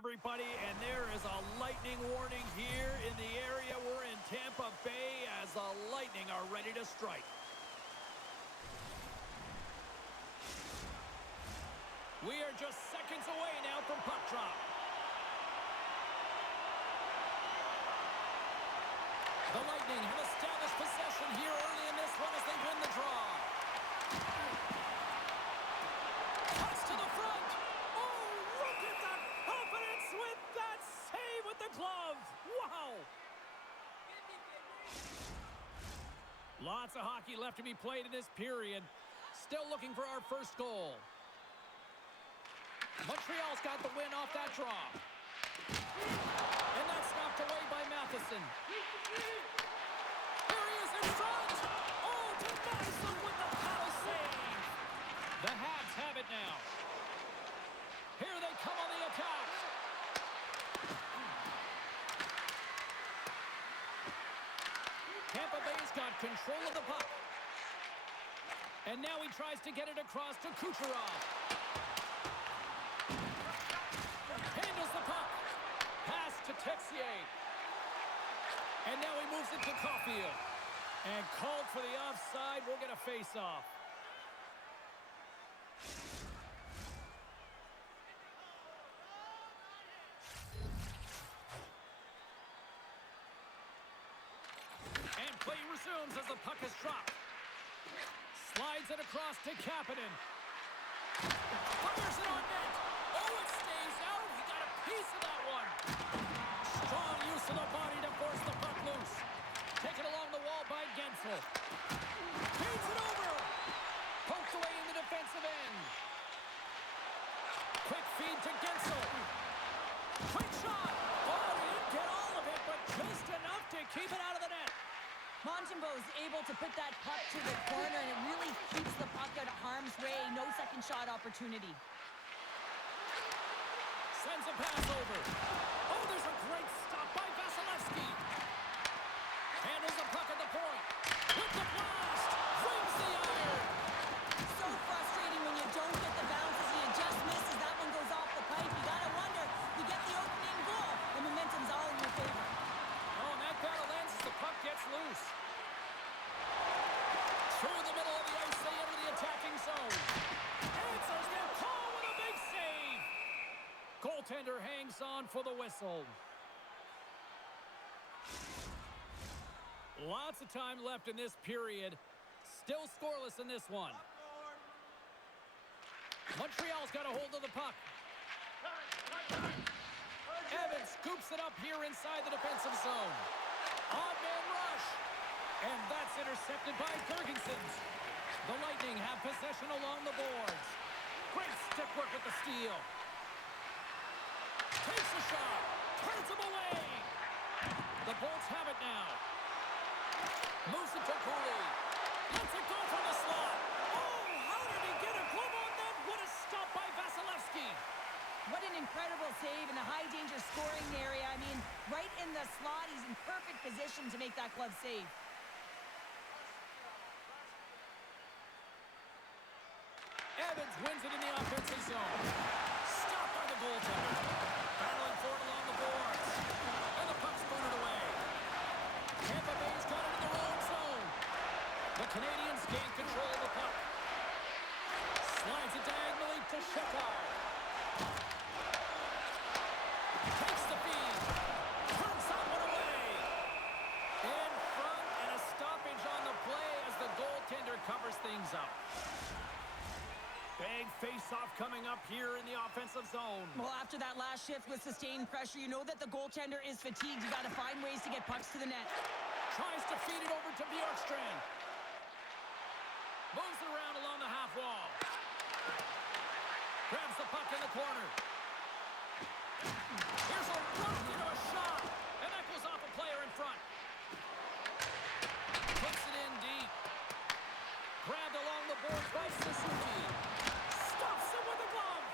everybody, and there is a lightning warning here in the area. We're in Tampa Bay as the Lightning are ready to strike. We are just seconds away now from puck drop. The Lightning have established possession here early in this one as they win the draw. Cuts to the front. Oh, look at the confidence with that save with the glove. Wow. Lots of hockey left to be played in this period. Still looking for our first goal. Montreal's got the win off that draw. And that's knocked away by Matheson. Here he is in front. Oh, to Madison with the paddle save. The Habs have it now. Here they come on the attack. Tampa Bay's got control of the puck. And now he tries to get it across to Kucherov. Handles the puck. Pass to Texier. And now he moves it to Caulfield. And called for the offside. We'll get a face-off. And play resumes as the puck is dropped. Slides it across to Kapanen. Fires it on net. Oh, it stays out. He got a piece of that one. Strong use of the body to force the puck loose. Taken along the wall by Gensel. Feeds it over. Poked away in the defensive end. Quick feed to Gensel. Quick shot. Oh, he didn't get all of it, but just enough to keep it out of the net. Montembeault is able to put that puck to the corner, and it really keeps the puck out of harm's way. No second shot opportunity. Sends a pass over. Oh, there's a great stop by Vasilevsky. Handles the puck at the point. With the blast. Rings the iron. So frustrating when you don't get the bounces. You just misses. That one goes off the pipe. You gotta wonder. You get the opening goal. The momentum's all in your favor. Oh, and that battle ends as the puck gets loose. Through the middle of the ice, they enter the attacking zone. Answers their call with a big save. Goaltender hangs on for the whistle. Lots of time left in this period. Still scoreless in this one. Montreal's got a hold of the puck. Evans scoops it up here inside the defensive zone. Odd man rush. And that's intercepted by Gergensen. The Lightning have possession along the boards. Great stick work with the steal. Takes a shot. Turns him away. The Bolts have it now. Moves it to Cooley. Lets it go from the slot. Oh, how did he get a glove on that? What a stop by Vasilevsky. What an incredible save in the high-danger scoring area. I mean, right in the slot. He's in perfect position to make that glove save. Evans wins it in the offensive zone. Stopped by the goaltender. Battling for it along the boards. And the puck's booted away. Tampa Bay's got it in their own zone. The Canadiens gain control of the puck. Slides it diagonally to Sheckard. Takes the feed. Turns that one away. In front and a stoppage on the play as the goaltender covers things up. Big face-off coming up here in the offensive zone. Well, after that last shift with sustained pressure, you know that the goaltender is fatigued. You got to find ways to get pucks to the net. Tries to feed it over to Bjorkstrand. Moves it around along the half wall. Grabs the puck in the corner. Here's a run into a shot. And that goes off a player in front. Puts it in deep. Grabbed along the boards by Suzuki. Stops him with a glove.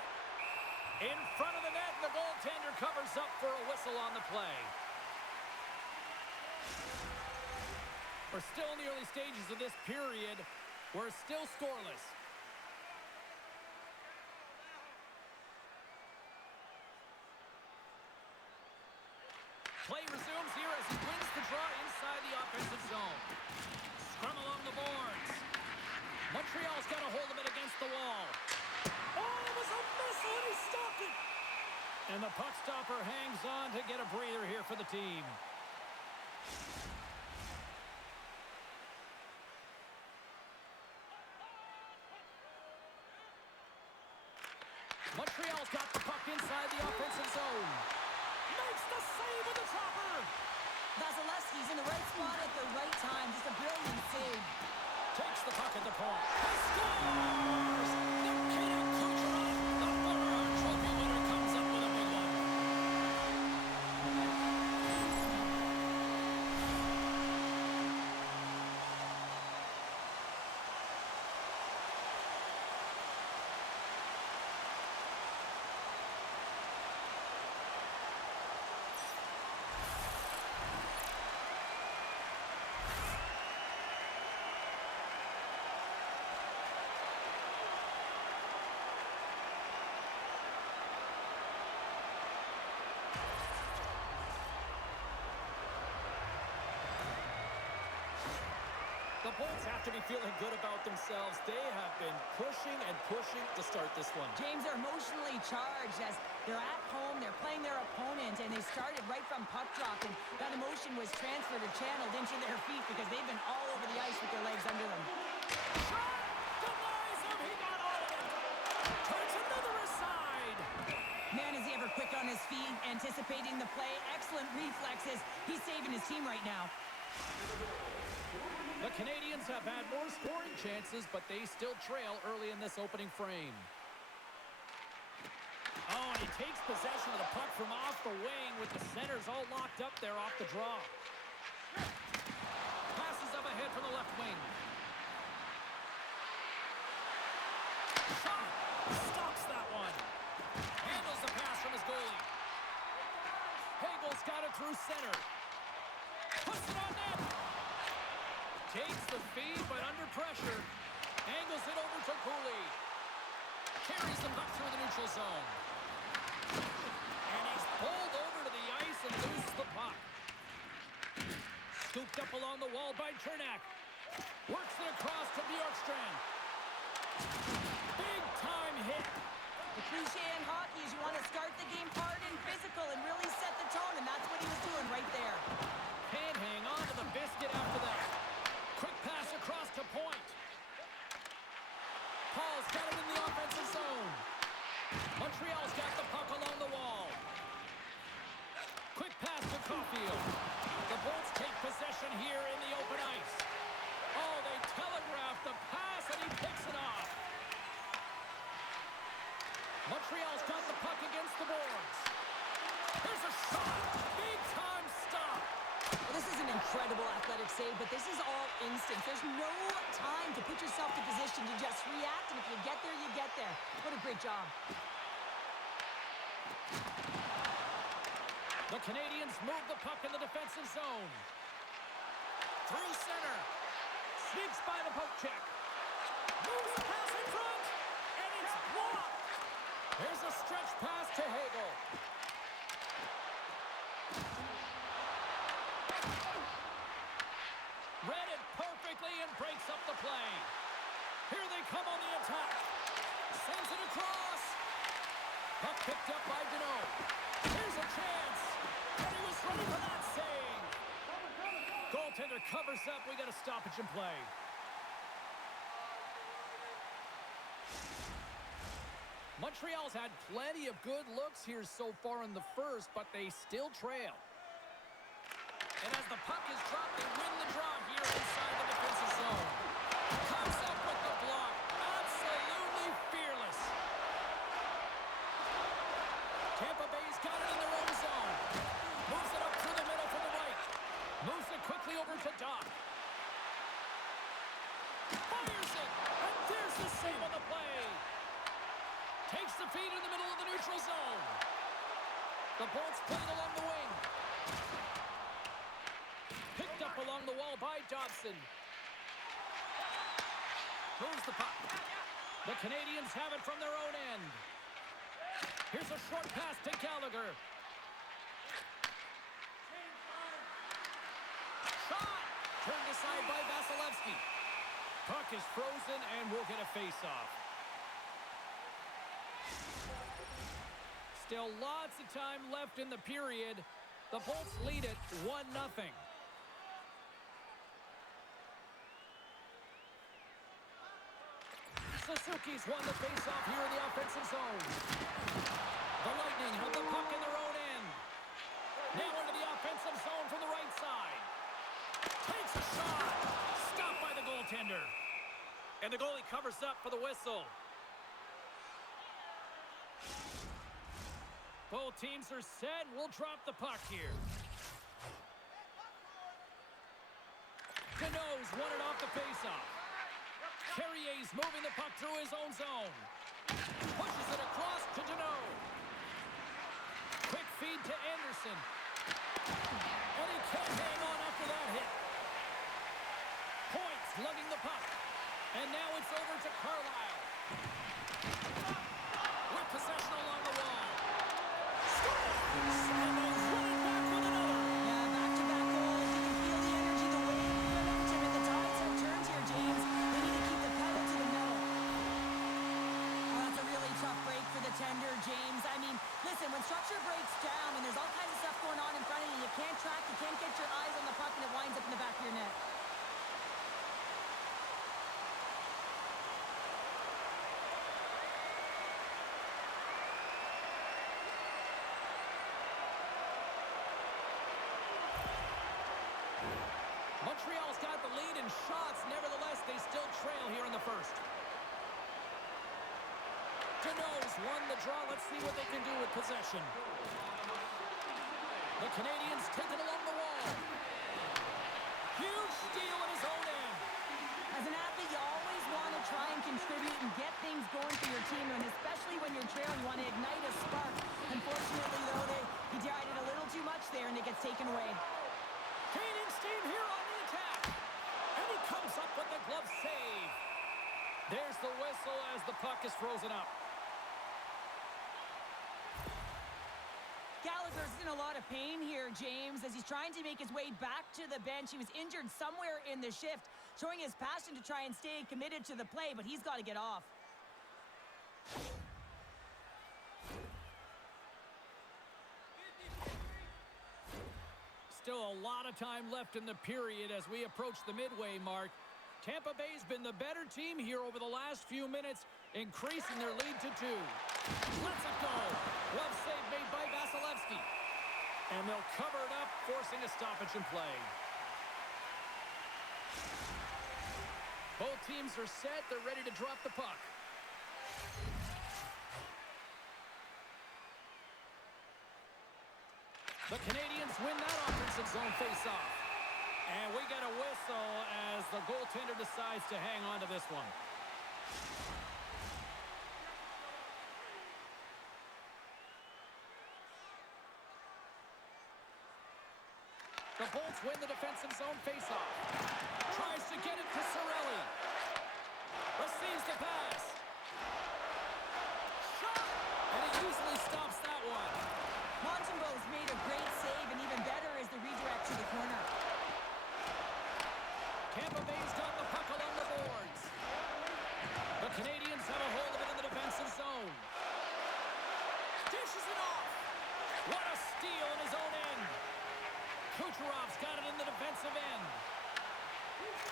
In front of the net, the goaltender covers up for a whistle on the play. We're still in the early stages of this period. We're still scoreless. offensive zone. Scrum along the boards. Montreal's got a hold of it against the wall. Oh, it was a missile, and he stopped it. And the puck stopper hangs on to get a breather here for the team. Montreal's got the puck inside the offensive zone. Makes the save with the chopper. Vasilevsky's in the right spot at the right time. Just a brilliant save. Takes the puck at the point. He scores! Nikita Kucherov, the former trophy winner, comes up with a big one. The Bolts have to be feeling good about themselves. They have been pushing and pushing to start this one. James are emotionally charged as they're at home, they're playing their opponent, and they started right from puck drop, and that emotion was transferred or channeled into their feet because they've been all over the ice with their legs under them. Shot! Denies him! He got all of it! Turns another aside! Man, is he ever quick on his feet, anticipating the play. Excellent reflexes. He's saving his team right now. The Canadiens have had more scoring chances, but they still trail early in this opening frame. Oh, and he takes possession of the puck from off the wing with the centers all locked up there off the draw. Passes up ahead from the left wing. Shot! Stops that one. Handles the pass from his goalie. Hagel's got it through center. Puts it on net. Takes the feed, but under pressure. Angles it over to Cooley. Carries the puck through the neutral zone. And he's pulled over to the ice and loses the puck. Scooped up along the wall by Chernak. Works it across to Bjorkstrand. Big time hit. The cliche in hockey is you want to start the game hard and physical and really set the tone, and that's what he was doing right there. Can't hang on to the biscuit after that. Quick pass across to point. Paul's got it in the offensive zone. Montreal's got the puck along the wall. Quick pass to Caulfield. The Bolts take possession here in the open ice. Oh, they telegraph the pass, and he picks it off. Montreal's got the puck against the boards. There's a shot. Big time stop. Well, this is an incredible athletic save, but this is all instinct. There's no time to put yourself in position to just react, and if you get there, you get there. What a great job. The Canadiens move the puck in the defensive zone. Through center. Sneaks by the poke check. Moves the pass in front, and it's blocked. Here's a stretch pass to Hagel. Read it perfectly and breaks up the play. Here they come on the attack. Sends it across. Puck picked up by Deneau. Here's a chance. And he was ready for that save. Goaltender covers up. We got a stoppage in play. Montreal's had plenty of good looks here so far in the first, but they still trail. And as the puck is dropped, they win the draw here inside the defensive zone. Comes up with the block. Absolutely fearless. Tampa Bay's got it in their own zone. Moves it up through the middle for the right. Moves it quickly over to Doc. Fires it. And there's the save on the play. Takes the feed in the middle of the neutral zone. The Bolts play it along the wing. Picked up along the wall by Dobson. Moves the puck. The Canadiens have it from their own end. Here's a short pass to Gallagher. Shot! aside by Vasilevsky. Puck is frozen and we'll get a face-off. Still lots of time left in the period. The Bolts lead it 1-0. Suzuki's won the face-off here in the offensive zone. The Lightning have the puck in their own end. Now into the offensive zone from the right side. Takes a shot. Stopped by the goaltender. And the goalie covers up for the whistle. Both teams are set. We'll drop the puck here. Deneau's won it off the faceoff. Carrier's moving the puck through his own zone. Pushes it across to Deneau. Quick feed to Anderson. And he can't hang on after that hit. Points lugging the puck. And now it's over to Carlisle. With possession along the wall. And they run it back with another. Yeah, back-to-back goals. You can feel the energy, the wave, the momentum, and the tides have turned here, James. They need to keep the pedal to the metal. Oh, that's a really tough break for the tender, James. I mean, listen, when structure breaks down and there's all kinds of stuff going on in front of you, you can't track, you can't get your eyes on the puck, and it winds up in the back of your net. Montreal's got the lead in shots. Nevertheless, they still trail here in the first. Deneau's won the draw. Let's see what they can do with possession. The Canadiens take it along the wall. Huge steal in his own end. As an athlete, you always want to try and contribute and get things going for your team, and especially when you're trailing, you want to ignite a spark. Unfortunately, though, he tried it a little too much there, and it gets taken away. Canadiens team here on the attack. And he comes up with the glove save. There's the whistle as the puck is frozen up. Gallagher's in a lot of pain here, James, as he's trying to make his way back to the bench. He was injured somewhere in the shift, showing his passion to try and stay committed to the play, but he's got to get off. Still a lot of time left in the period as we approach the midway mark. Tampa Bay's been the better team here over the last few minutes, increasing their lead to 2. Let's it go. Glove save made by Vasilevsky. And they'll cover it up, forcing a stoppage in play. Both teams are set. They're ready to drop the puck. The Canadiens win that offensive zone face-off. And we get a whistle as the goaltender decides to hang on to this one. The Bolts win the defensive zone face-off. Tries to get it to Cirelli. Receives the pass. Shot! And he easily stops that one. Montembeau's made a great save, and even better is the redirect to the corner. Tampa Bay's got the puck along the boards. The Canadiens have a hold of it in the defensive zone. Dishes it off. What a steal in his own end. Kucherov's got it in the defensive end.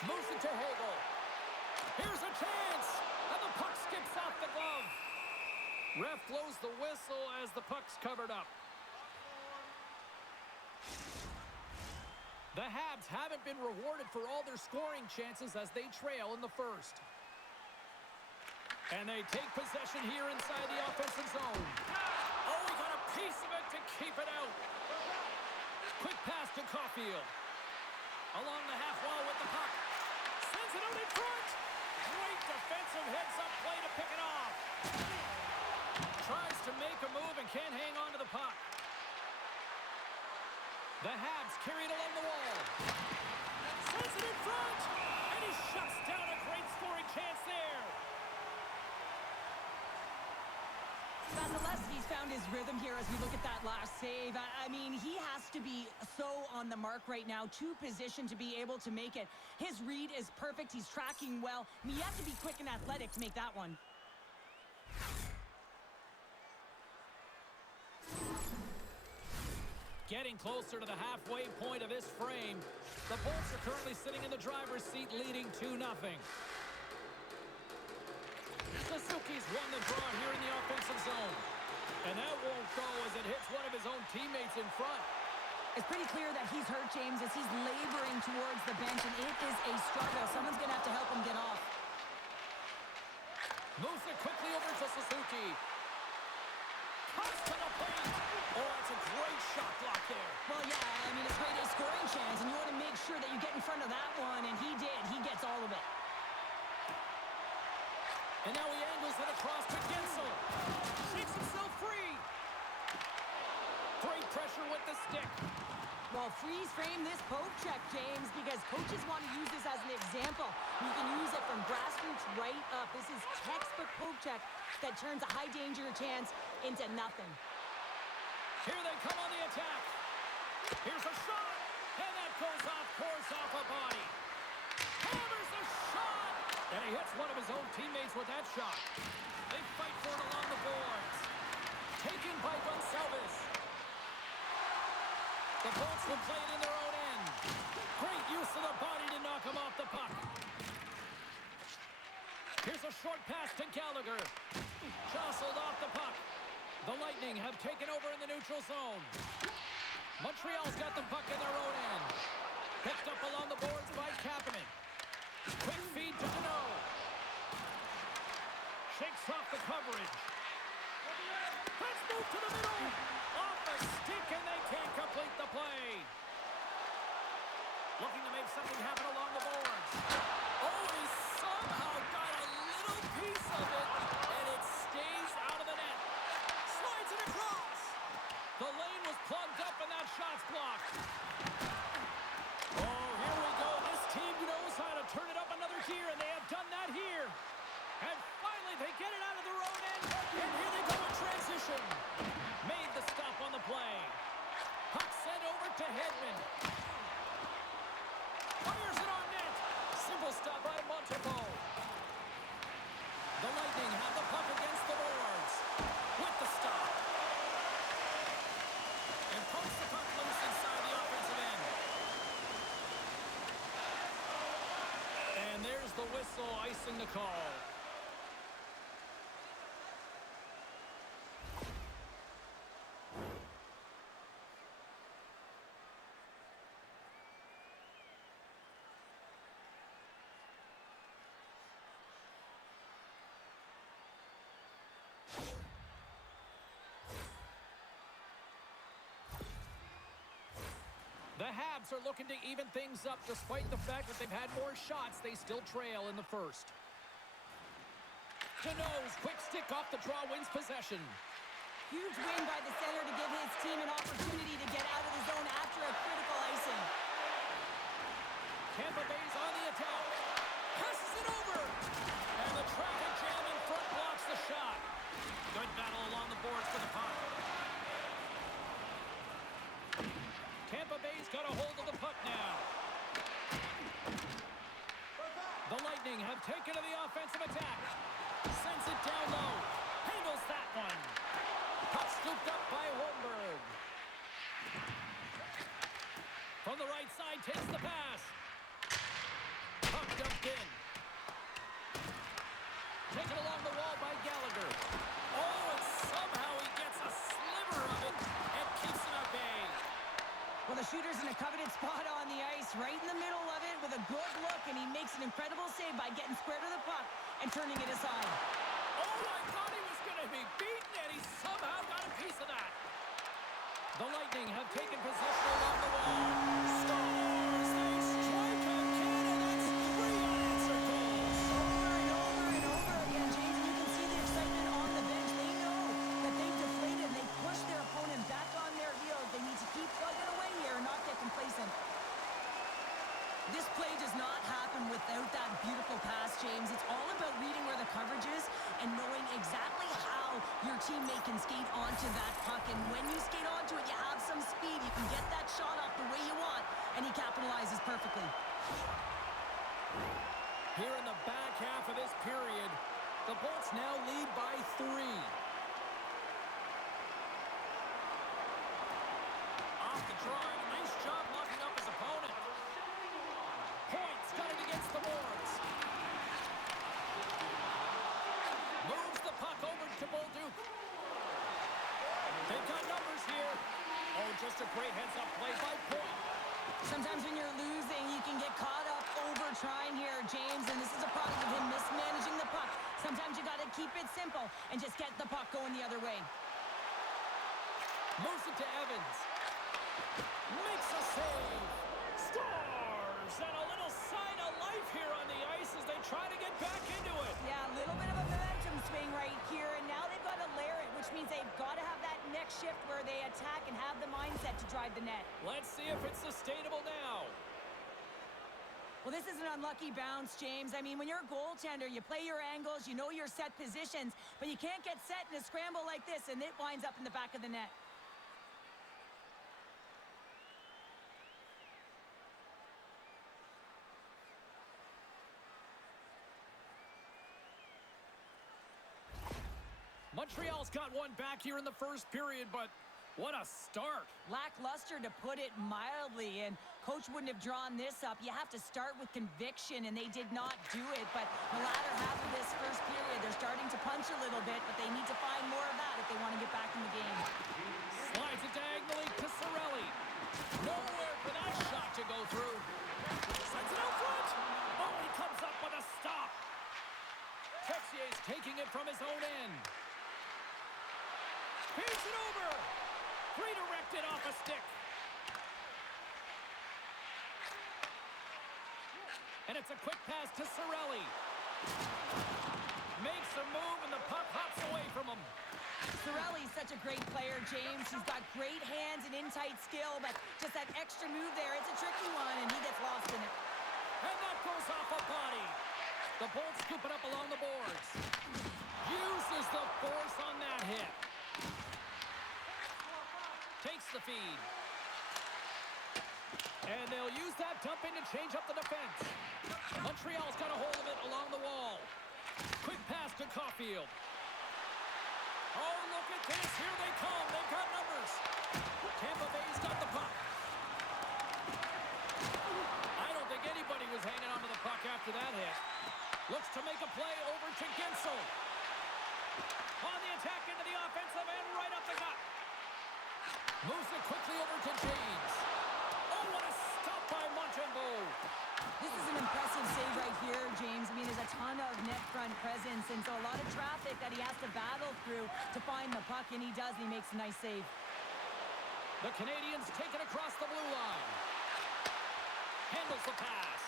Moves it to Hagel. Here's a chance. And the puck skips off the glove. Ref blows the whistle as the puck's covered up. The Habs haven't been rewarded for all their scoring chances as they trail in the first. And they take possession here inside the offensive zone. Oh, he got a piece of it to keep it out. Quick pass to Caulfield. Along the half wall with the puck. Sends it out in front. Great defensive heads-up play to pick it off. Tries to make a move and can't hang on to the puck. The Habs carry it along the wall. Sends it in front. And he shuts down a great scoring chance there. Vasilevsky's found his rhythm here as we look at that last save. I mean, he has to be so on the mark right now, too positioned to be able to make it. His read is perfect. He's tracking well. I mean, you have to be quick and athletic to make that one. Getting closer to the halfway point of this frame. The Bolts are currently sitting in the driver's seat, leading 2-0. Suzuki's won the draw here in the offensive zone. And that won't go as it hits one of his own teammates in front. It's pretty clear that he's hurt, James, as he's laboring towards the bench, and it is a struggle. Someone's going to have to help him get off. Moves it quickly over to Suzuki. Comes to the plate. Oh, that's a great shot block there. Well, yeah, I mean, it's great a scoring chance, and you want to make sure that you get in front of that one, and he did. He gets all of it. And now he angles it across to Gensel. Shakes himself free. Great pressure with the stick. Well, freeze frame this poke check, James, because coaches want to use this as an example. You can use it from grassroots right up. This is textbook poke check that turns a high danger chance into nothing. Here they come on the attack. Here's a shot. And that goes off course off a body. Hammers a shot. And he hits one of his own teammates with that shot. They fight for it along the boards. Taken by Gonçalves. The Bolts will play it in their own end. Great use of the body to knock him off the puck. Here's a short pass to Gallagher. Jostled off the puck. The Lightning have taken over in the neutral zone. Montreal's got the puck in their own end. Picked up along the boards by Kapanen. Quick feed to Deneau. Shakes off the coverage. Let's move to the middle. Off a stick, and they can't complete the play. Looking to make something happen along the boards. Oh, he somehow got a little piece of it, and it stays out of the net. Slides it across. The lane was plugged up, and that shot's blocked. Oh, here we go. This team knows how to turn it up another gear, and they have done that here. And finally, they get it out of their own end, and here they go in transition. Made the stop on the play. Puck sent over to Hedman. Fires it on net. Simple stop by Montreal. The Lightning have the puck against the boards. With the stop. And pokes the puck loose inside the offensive end. And there's the whistle icing the call. The Habs are looking to even things up despite the fact that they've had more shots. They still trail in the first. Deneau's quick stick off the draw wins possession. Huge win by the center to give his team an opportunity to get out of the zone after a critical icing. Tampa Bay's on the attack. Passes it over. And the traffic jam in front blocks the shot. Good battle along the boards for the puck. Tampa Bay's got a hold of the puck now. The Lightning have taken to the offensive attack. Sends it down low. Handles that one. Puck scooped up by Holmberg. From the right side, takes the pass. Puck dumped in. Taken along the wall by Gallagher. Oh, and somehow he gets a sliver of it and keeps it at bay. Well, the shooter's in a coveted spot on the ice, right in the middle of it with a good look, and he makes an incredible save by getting square to the puck and turning it aside. Oh, I thought he was going to be beaten, and he somehow got a piece of that. The Lightning have taken possession along the wall. Scores! They strike again, and that's 3 unanswered goals. Over and over and over again, James, and you can see the excitement on the bench. They know that they've deflated. They push their opponent back on their heels. They need to keep plugging away here and not get complacent. This play does not happen without that beautiful pass, James. It's all about reading where the coverage is and knowing exactly how your teammate can skate onto that puck. And when you skate onto it, you have some speed. You can get that shot off the way you want, and he capitalizes perfectly. Here in the back half of this period, the Bolts now lead by 3. Off the draw, nice job locking up his opponent. Points got it against the boards. Moves the puck over to Bolduc. They've got numbers here. Oh, just a great heads-up play by Point. Sometimes when you're losing, you can get caught up over trying here, James, and this is a product of him mismanaging the puck. Sometimes you got to keep it simple and just get the puck going the other way. Moves it to Evans. Makes a save. Scores! And a little sign of life here on the ice as they try to get back into it. Yeah, a little bit of a momentum swing right here, and now they've got to layer it, which means they've got to have that next shift where they attack and have the mindset to drive the net. Let's see if it's sustainable now. Well, this is an unlucky bounce, James. I mean, when you're a goaltender, you play your angles, you know your set positions, but you can't get set in a scramble like this, and it winds up in the back of the net. Montreal's got one back here in the first period, but what a start. Lackluster, to put it mildly, and coach wouldn't have drawn this up. You have to start with conviction, and they did not do it. But the latter half of this first period, they're starting to punch a little bit, but they need to find more of that if they want to get back in the game. Slides it diagonally to Cirelli. Nowhere for that shot to go through. Sends it out front. Oh, he comes up with a stop. Texier's taking it from his own end. Feeds it over. Redirected off a stick. And it's a quick pass to Cirelli. Makes a move and the puck hops away from him. Cirelli's such a great player, James. He's got great hands and in-tight skill, but just that extra move there, it's a tricky one, and he gets lost in it. And that goes off a body. The Bolts scoop it up along the boards. Uses the force on that hit. Takes the feed. And they'll use that dumping to change up the defense. Montreal's got a hold of it along the wall. Quick pass to Caulfield. Oh, look at this. Here they come. They've got numbers. Tampa Bay's got the puck. I don't think anybody was hanging on to the puck after that hit. Looks to make a play over to Gensel. On the attack into the offensive end, right up the gut. Moves it quickly over to James. Oh, what a stop by Montembeault. This is an impressive save right here, James. I mean, there's a ton of net front presence, and so a lot of traffic that he has to battle through to find the puck, and he does, and he makes a nice save. The Canadiens take it across the blue line. Handles the pass.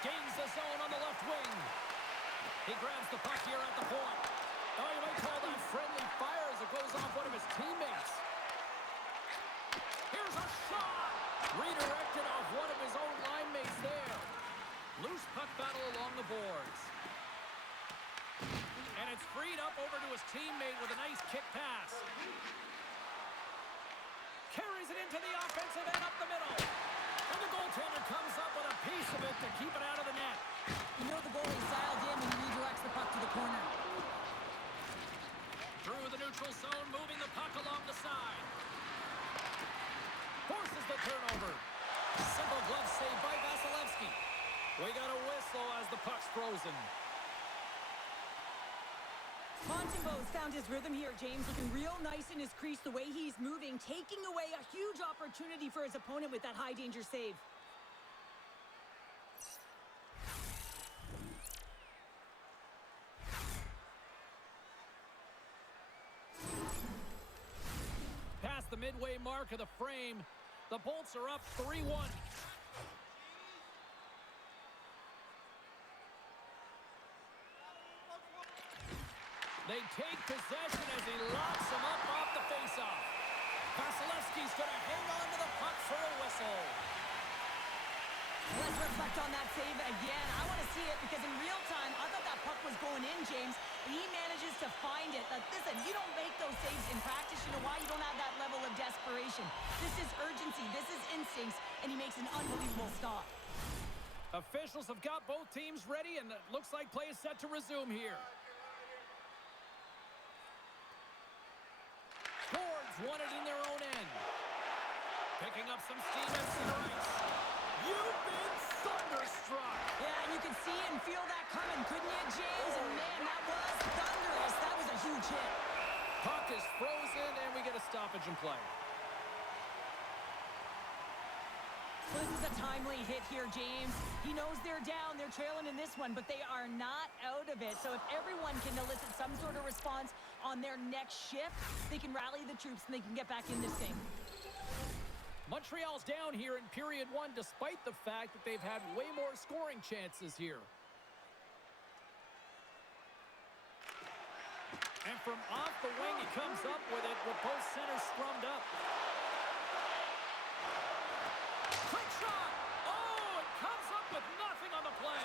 Gains the zone on the left wing. He grabs the puck here at the point. Oh, you might call that friendly fire as it goes off one of his teammates. Here's a shot! Redirected off one of his own line mates there. Loose puck battle along the boards. And it's freed up over to his teammate with a nice kick pass. Carries it into the offensive end up the middle. And the goaltender comes up with a piece of it to keep it out of the net. You know the goalie's dialed in when he redirects the puck to the corner. Through the neutral zone, moving the puck along the side. Forces the turnover. Simple glove save by Vasilevsky. We got a whistle as the puck's frozen. Montembeault's found his rhythm here, James. Looking real nice in his crease the way he's moving, taking away a huge opportunity for his opponent with that high-danger save. Past the midway mark of the frame, the Bolts are up 3-1. They take possession as he locks him up off the faceoff. Vasilevsky's going to hang on to the puck for a whistle. Let's reflect Marked on that save again. I want to see it because in real time, I thought that puck was going in, James. He manages to find it. Listen, you don't make those saves in practice. You know why? You don't have that level of desperation. This is urgency. This is instincts, and he makes an unbelievable stop. Officials have got both teams ready, and it looks like play is set to resume here. Forwards want it in their own end. Picking up some steam at center ice. You've been thunderstruck. Yeah, and you can see and feel that coming, couldn't you, James? And man, that was thunderous. That was a huge hit. Puck is frozen, and we get a stoppage in play. Well, this is a timely hit here, James. He knows they're down. They're trailing in this one, but they are not out of it. So if everyone can elicit some sort of response on their next shift, they can rally the troops and they can get back in this thing. Montreal's down here in period one, despite the fact that they've had way more scoring chances here. And from off the wing, he comes up with it with both centers scrummed up. Quick shot! Oh, it comes up with nothing on the play.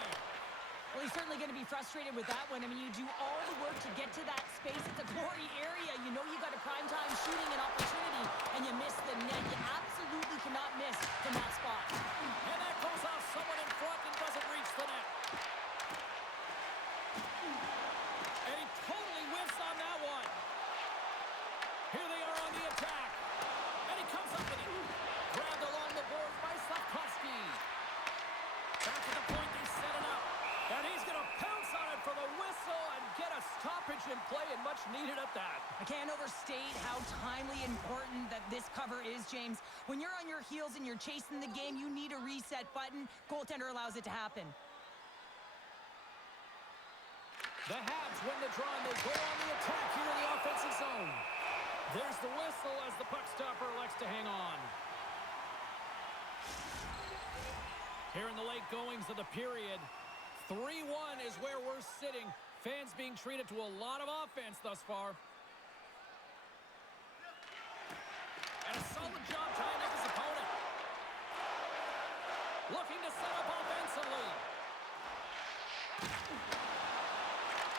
Well, he's certainly going to be frustrated with that one. I mean, you do all the work to get to that space. It's a glory area. You know you got a primetime shooting an opportunity, and you miss the net. You absolutely cannot miss from that spot. And that goes off someone in front and doesn't reach the net. And he totally whiffs on that one. Here they are on the attack. And he comes up with it. Grabbed along the boards by Slavkovsky. Back to the point, they set it up. And he's going to pounce on it for the whistle and get a stoppage in play, and much needed at that. I can't overstate how timely important that this cover is, James. When you're on your heels and you're chasing the game, you need a reset button. Goaltender allows it to happen. The Habs win the draw, and they go on the attack here in the offensive zone. There's the whistle as the puck stopper elects to hang on. Here in the late goings of the period, 3-1 is where we're sitting. Fans being treated to a lot of offense thus far. And a solid job tying up his opponent. Looking to set up offensively.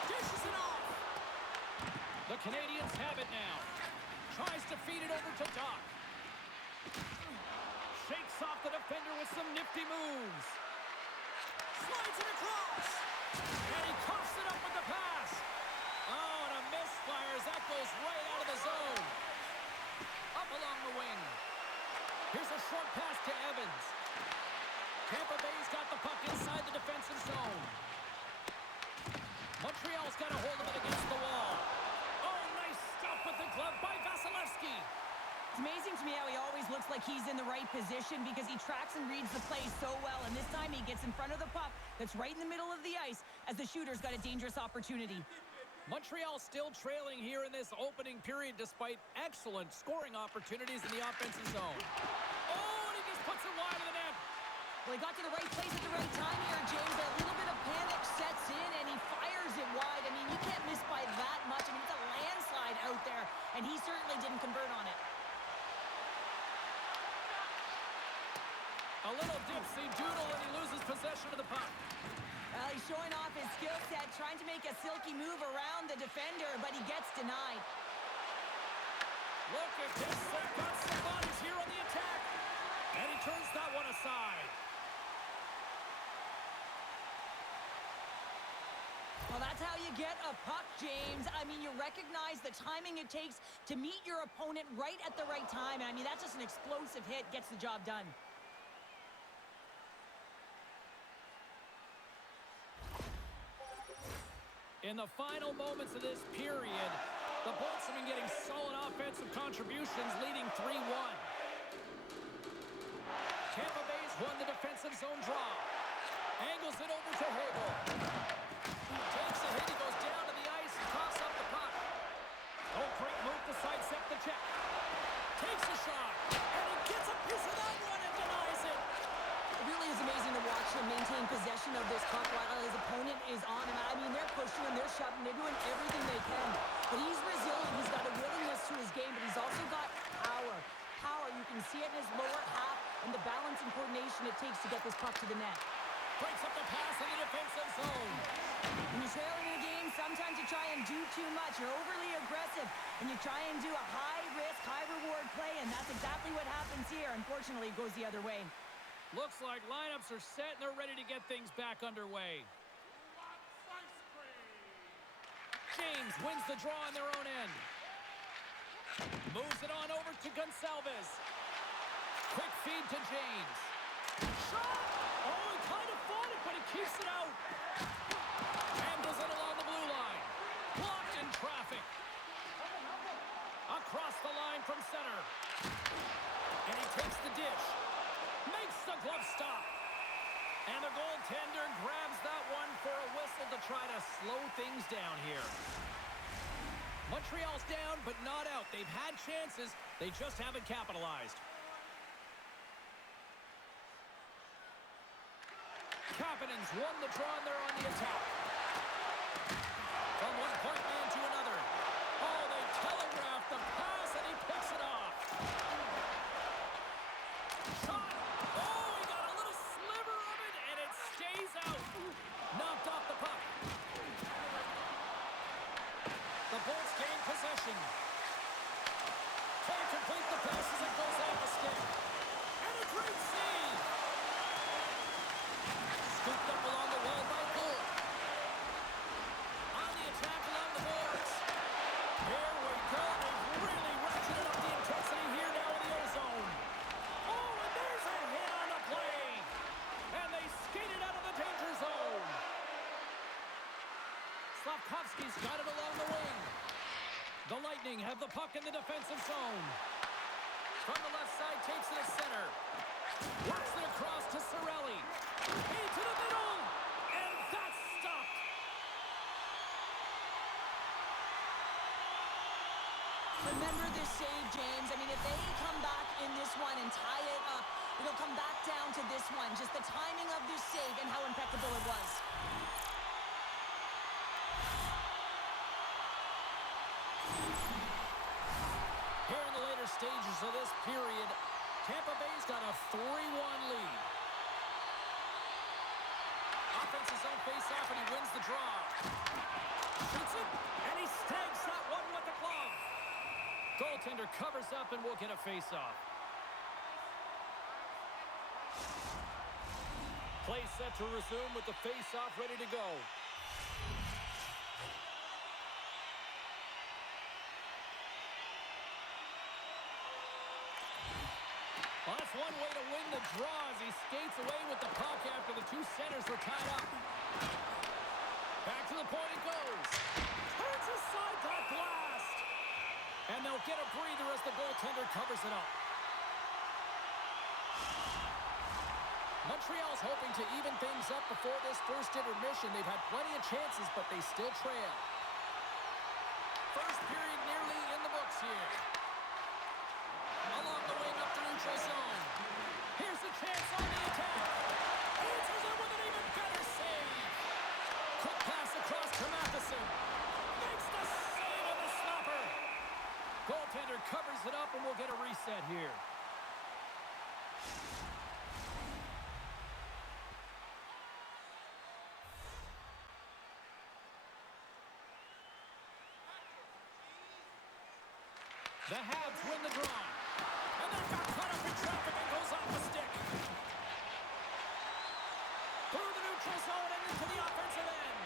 Dishes it off. The Canadiens have it now. Tries to feed it over to Doc. Shakes off the defender with some nifty moves. Slides it across. And he coughs it up with the pass. Oh, and a misfire as that goes right out of the zone. Up along the wing. Here's a short pass to Evans. Tampa Bay's got the puck inside the defensive zone. Montreal's got a hold of it against the wall. Oh, nice stop with the glove by Vasilevsky. It's amazing to me how he always looks like he's in the right position because he tracks and reads the play so well. And this time he gets in front of the puck that's right in the middle of the ice as the shooter's got a dangerous opportunity. Montreal still trailing here in this opening period despite excellent scoring opportunities in the offensive zone. Oh, and he just puts it wide of the net. Well, he got to the right place at the right time here, James. A little bit of panic sets in, and he fires it wide. I mean, you can't miss by that much. I mean, it's a landslide out there, and he certainly didn't convert on it. A little dipsy doodle, and he loses possession of the puck. Well, he's showing off his skill set, trying to make a silky move around the defender, but he gets denied. Look at this. They've got some bodies here on the attack. And he turns that one aside. Well, that's how you get a puck, James. I mean, you recognize the timing it takes to meet your opponent right at the right time. And I mean, that's just an explosive hit, gets the job done. In the final moments of this period, the Bolts have been getting solid offensive contributions, leading 3-1. Tampa Bay's won the defensive zone draw. Angles it over to Hagel. Takes a hit, he goes down to the ice and coughs up the puck. Oh, great move to sidestep the check. Takes a shot, and he gets a piece of that one and denies it. It really is amazing to watch him maintain possession of this puck while his opponent is on him. I mean, they're pushing him, they're shoving, they're doing everything they can. But he's resilient, he's got a willingness to his game, but he's also got power. Power, you can see it in his lower half and the balance and coordination it takes to get this puck to the net. Breaks up the pass in the defensive zone. When you're trailing in a game, sometimes you try and do too much. You're overly aggressive, and you try and do a high-risk, high-reward play, and that's exactly what happens here. Unfortunately, it goes the other way. Looks like lineups are set, and they're ready to get things back underway. James wins the draw on their own end. Moves it on over to Gonçalves. Quick feed to James. Shot! Oh, he kind of fought it, but he keeps it out. Handles it along the blue line. Blocked in traffic. Across the line from center. And he takes the dish. Makes the glove stop. And the goaltender grabs that one for a whistle to try to slow things down here. Montreal's down, but not out. They've had chances. They just haven't capitalized. Kapanen's won the draw, and they're on the attack. From one point man to another. Oh, they telegraphed the pass, and he picks it off. Shot. Oh, he got a little sliver of it, and it stays out. Knocked off the puck. The Bolts gain possession. Can't complete the pass as it goes off the stick. And a great save. Scooped up along the wall by Gould. On the attack along the boards. Here we go. They've really ratcheted up the intensity here now in the O-zone. Oh, and there's a hit on the play. And they skated out of the danger zone. Slafkovsky's got it along the wing. The Lightning have the puck in the defensive zone. From the left side, takes it to center. Works it across to Cirelli. Into the middle. And that's stopped. Remember this save, James. I mean, if they come back in this one and tie it up, it'll come back down to this one. Just the timing of this save and how impeccable it was. Here in the later stages of this period, Tampa Bay's got a 3-1 lead. Offensive zone face-off, and he wins the draw. Shoots it, and he snags that one with the glove. Goaltender covers up, and we'll get a face-off. Play set to resume with the face-off ready to go. Well, that's one way to win the draw as he skates away with the puck after the two centers were tied up. Back to the point it goes. Turns aside that blast. And they'll get a breather as the goaltender covers it up. Montreal's hoping to even things up before this first intermission. They've had plenty of chances, but they still trail. First period nearly in the books here. Along the wing up the neutral zone. Here's the chance on the attack. Answers it with an even better save. Quick pass across to Matheson. Makes the save of the stopper. Goaltender covers it up, and we'll get a reset here. The Habs win the draw. And then got caught up in traffic and goes off the stick. Through the neutral zone and into the offensive end.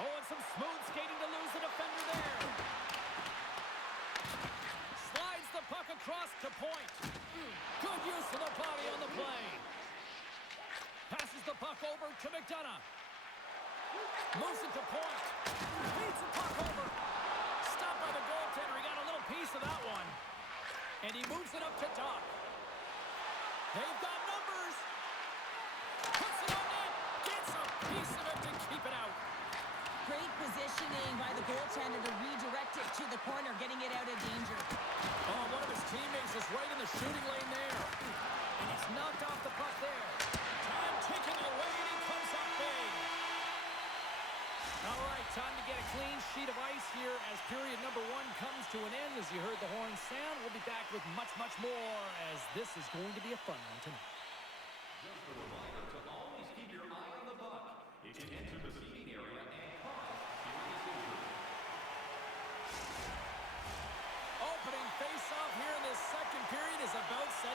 Oh, and some smooth skating to lose the defender there. Slides the puck across to point. Good use of the body on the play. Passes the puck over to McDonough. Moves it to point. Feeds the puck over. Stopped by the goaltender. He got a little piece of that one. And he moves it up to Doc. They've got numbers. Puts it on net. Gets a piece of it to keep it out. Great positioning by the goaltender to redirect it to the corner, getting it out of danger. Oh, one of his teammates is right in the shooting lane there. And he's knocked off the puck there. Time ticking away, and he comes up big. All right, time to get a clean sheet of ice here as period number 1 comes to an end. As you heard the horn sound, we'll be back with much, much more as this is going to be a fun one tonight.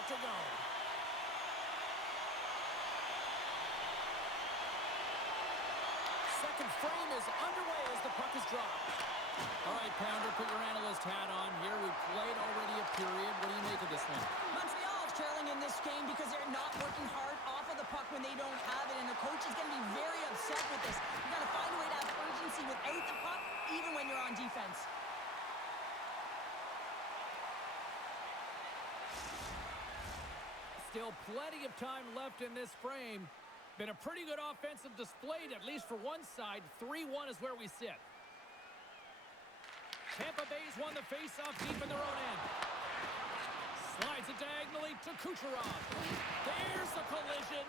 to go. Second frame is underway as the puck is dropped. All right, Pounder, put your analyst hat on here. We've played already a period. What do you make of this one? Montreal is trailing in this game because they're not working hard off of the puck when they don't have it, and the coach is going to be very upset with this. You got to find a way to have urgency without the puck, even when you're on defense. Still plenty of time left in this frame. Been a pretty good offensive display, at least for one side. 3-1 is where we sit. Tampa Bay's won the faceoff deep in their own end. Slides it diagonally to Kucherov. There's the collision.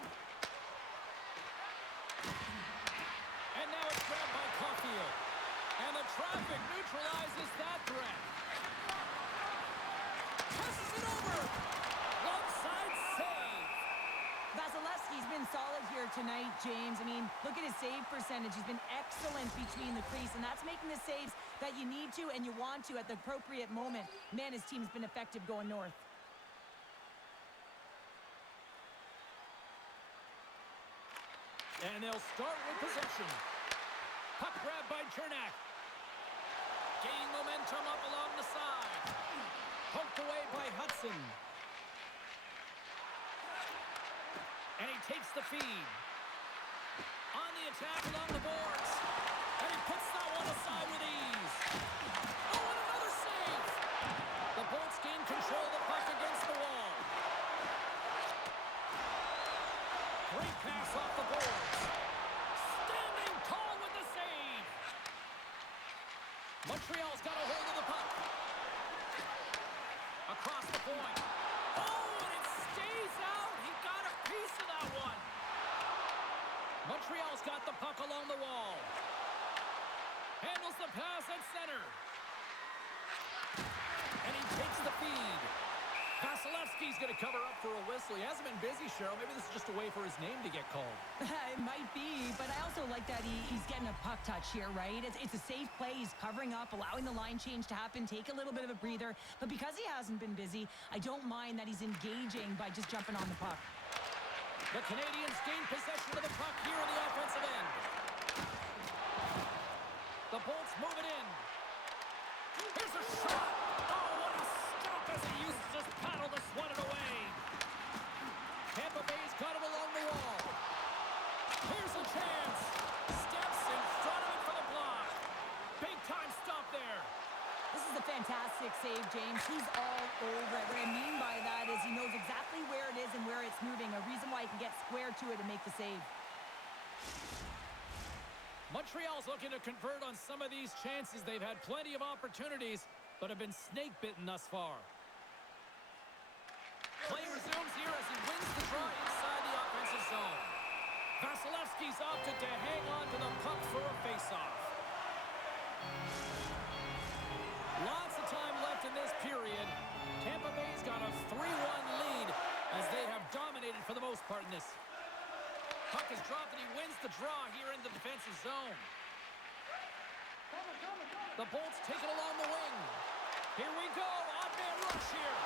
And now it's grabbed by Caulfield. And the traffic neutralizes that threat. Passes it over. Left side save. Vasilevsky's been solid here tonight, James. I mean, look at his save percentage. He's been excellent between the crease, and that's making the saves that you need to and you want to at the appropriate moment. Man, his team's been effective going north. And they'll start with possession. Puck grab by Chernak. Gaining momentum up along the side. Poked away by Hudson. And he takes the feed. On the attack along the boards. And he puts that one aside with ease. Oh, and another save. The Bolts gain control of the puck against the wall. Great pass off the boards. Standing tall with the save. Montreal's got a hold of the puck. Across the point. Oh, and it stays out. He got a piece of that one. Montreal's got the puck along the wall. Handles the pass at center. And he takes the feed. Vasilevsky's going to cover up for a whistle. He hasn't been busy, Cheryl. Maybe this is just a way for his name to get called. It might be, but I also like that he's getting a puck touch here, right? It's a safe play. He's covering up, allowing the line change to happen, take a little bit of a breather. But because he hasn't been busy, I don't mind that he's engaging by just jumping on the puck. The Canadiens gain possession of the puck here in the offensive end. The Bolts move it in. Here's a shot. Oh, what a stop as he uses his paddle to swat it away. Tampa Bay's got him along the wall. Here's a chance. Steps in front of it for the block. Big time stop there. This is a fantastic save, James. He's all over it. What I mean by that is he knows exactly where it is and where it's moving. A reason why he can get square to it and make the save. Montreal's looking to convert on some of these chances. They've had plenty of opportunities, but have been snake-bitten thus far. Play resumes here as he wins the draw inside the offensive zone. Vasilevsky's opted to hang on to the puck for a face-off. Lots of time left in this period. Tampa Bay's got a 3-1 lead as they have dominated for the most part in this. Puck is dropped and he wins the draw here in the defensive zone. The Bolts take it along the wing. Here we go. Odd man rush here.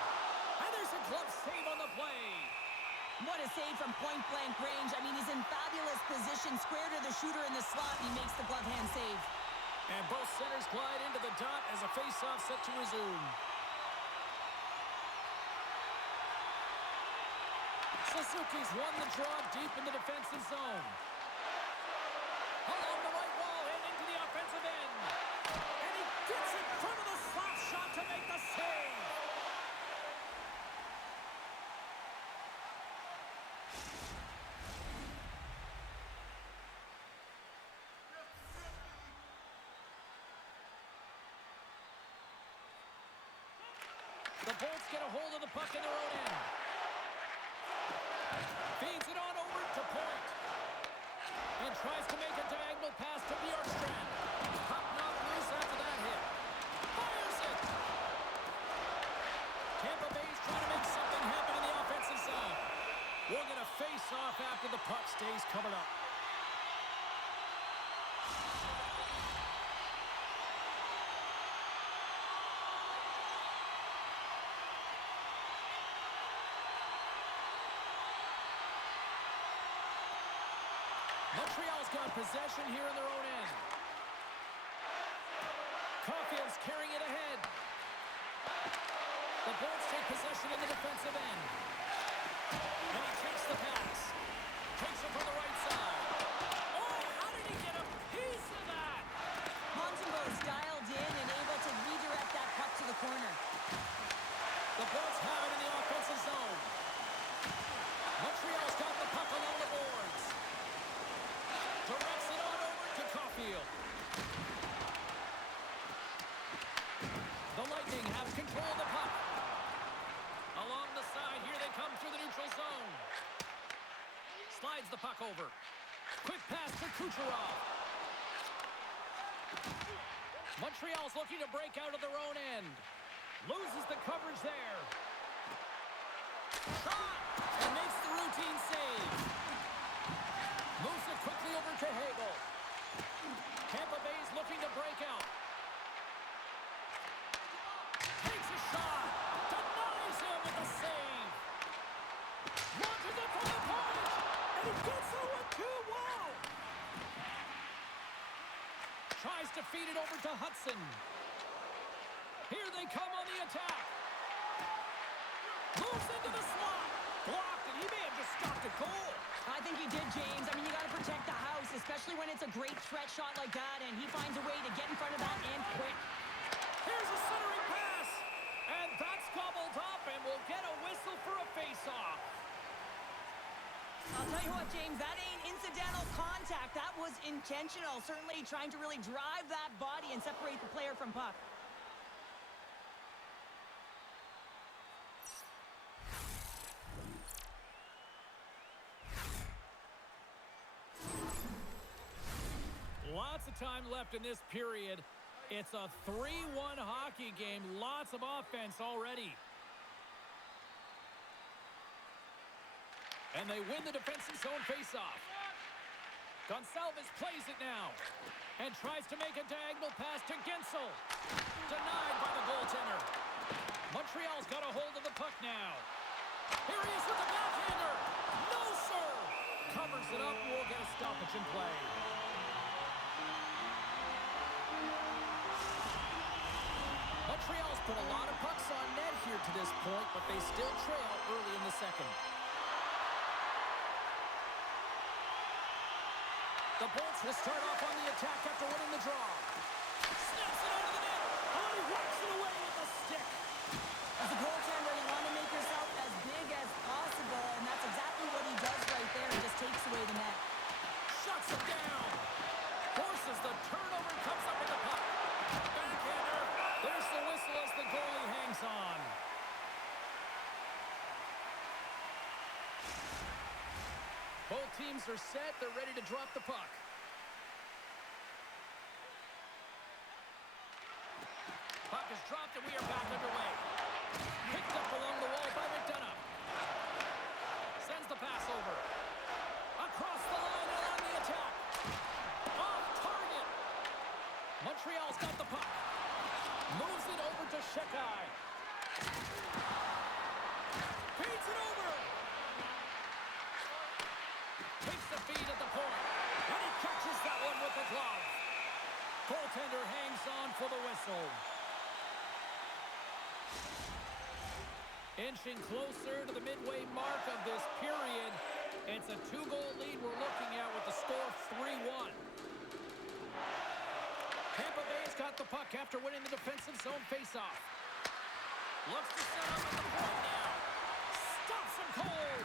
And there's a glove save on the play. What a save from point-blank range. I mean, he's in fabulous position. Square to the shooter in the slot. He makes the glove hand save. And both centers glide into the dot as a face-off set to resume. Suzuki's won the draw deep in the defensive zone. Along the right wall and into the offensive end. And he gets in front of the slap shot to make the save. The Bolts get a hold of the puck in their own end. Feeds it on over to point. And tries to make a diagonal pass to Bjorkstrand. Puck knocked loose after that hit. Fires it! Tampa Bay's trying to make something happen in the offensive zone. We'll get a face-off after the puck stays covered up. Montreal's got possession here in their own end. Caulfield's carrying it ahead. The Bolts take possession in the defensive end. And he takes the pass. Takes it from the right side. Oh, how did he get a piece of that? Montembeau's dialed in and able to redirect that puck to the corner. The Bolts have it in the offensive zone. Montreal's got the puck along the boards. Directs it on over to Caulfield. The Lightning have control of the puck. Along the side, here they come through the neutral zone. Slides the puck over. Quick pass to Kucherov. Montreal's looking to break out of their own end. Loses the coverage there. Shot! And makes the routine save. Moves it quickly over to Hagel. Tampa Bay's looking to break out. Takes a shot. Denies him with a save. Launches it from the point. And he gets it with 2. Wow! Tries to feed it over to Hudson. Here they come on the attack. Moves into the slot. Blocked, and he may have just stopped a goal. I think he did, James. I mean, you got to protect the house, especially when it's a great threat shot like that, and he finds a way to get in front of that and quick. Here's a centering pass, and that's gobbled up, and we'll get a whistle for a face-off. I'll tell you what, James, that ain't incidental contact. That was intentional, certainly trying to really drive that body and separate the player from puck. Lots of time left in this period. It's a 3-1 hockey game. Lots of offense already. And they win the defensive zone faceoff. Gonçalves plays it now. And tries to make a diagonal pass to Gensel. Denied by the goaltender. Montreal's got a hold of the puck now. Here he is with the backhander. No, sir! Covers it up. We'll get a stoppage in play. Montreal's put a lot of pucks on net here to this point, but they still trail early in the second. The Bolts will start off on the attack after winning the draw. Snaps it over the net. Oh, he whacks it away with the stick. As a goaltender, you want to make yourself as big as possible, and that's exactly what he does right there. He just takes away the net. Shuts it down. Forces the turnover, comes up with the puck. Backhander. There's the whistle as the goalie hangs on. Both teams are set. They're ready to drop the puck. Puck is dropped, and we are back underway. Picked up along the wall by McDonough. Sends the pass over. Across the line and on the attack. Off target. Montreal's got the puck. Moves it over to Shekai. Feeds it over. Takes the feed at the point. And he catches that one with the glove. Goaltender hangs on for the whistle. Inching closer to the midway mark of this period. It's a 2-goal lead we're looking at with the score 3-1. Tampa Bay's got the puck after winning the defensive zone faceoff. Looks to set up at the point now. Stops him cold.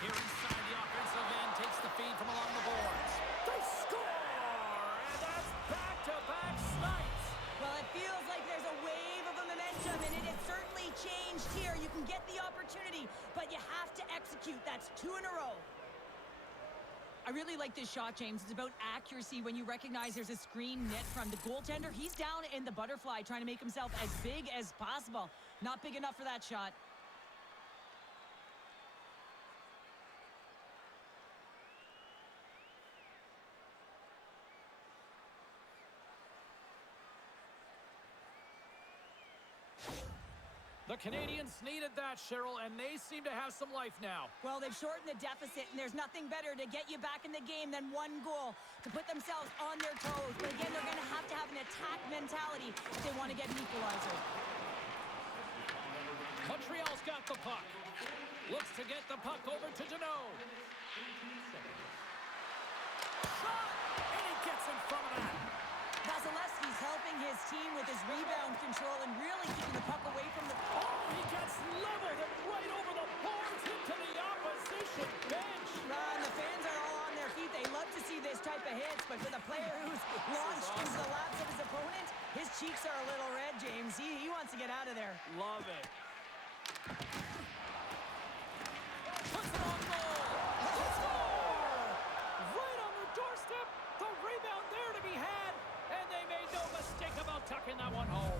Here inside the offensive end, takes the feed from along the boards. They score! And that's back-to-back snipes. Well, it feels like there's a wave of momentum, and it has certainly changed here. You can get the opportunity, but you have to execute. That's 2 in a row. I really like this shot, James. It's about accuracy when you recognize there's a screen net from the goaltender. He's down in the butterfly trying to make himself as big as possible. Not big enough for that shot. The Canadiens needed that, Cheryl, and they seem to have some life now. Well, they've shortened the deficit, and there's nothing better to get you back in the game than one goal to put themselves on their toes. But again, they're going to have an attack mentality if they want to get an equalizer. Montreal's got the puck. Looks to get the puck over to Deneau. Shot! And he gets in front of that. Vasilevsky's helping his team with his rebound control and really keeping the puck away from the... Oh, he gets leveled and right over the boards into the opposition bench. And the fans are all on their feet. They love to see this type of hits, but for the player who's launched into the laps of his opponent, his cheeks are a little red, James. He wants to get out of there. Love it. Puts it on goal. Score! Right on the doorstep. The rebound there to be had. And they made no mistake about tucking that one home.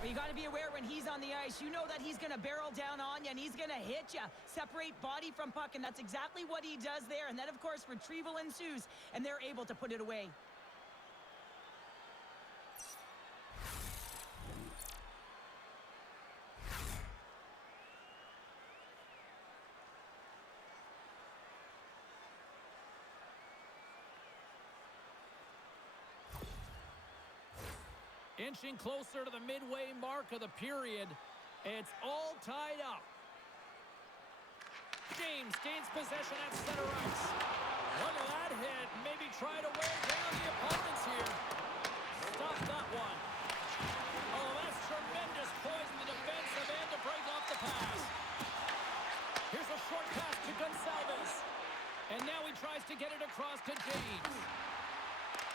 Well, you got to be aware when he's on the ice. You know that he's going to barrel down on you, and he's going to hit you. Separate body from puck, and that's exactly what he does there. And then, of course, retrieval ensues, and they're able to put it away. Inching closer to the midway mark of the period. It's all tied up. James gains possession at center ice. Look at that hit. Maybe try to wear down the opponents here. Stop that one. Oh, that's tremendous poise in the defensive end to break off the pass. Here's a short pass to Gonçalves. And now he tries to get it across to James.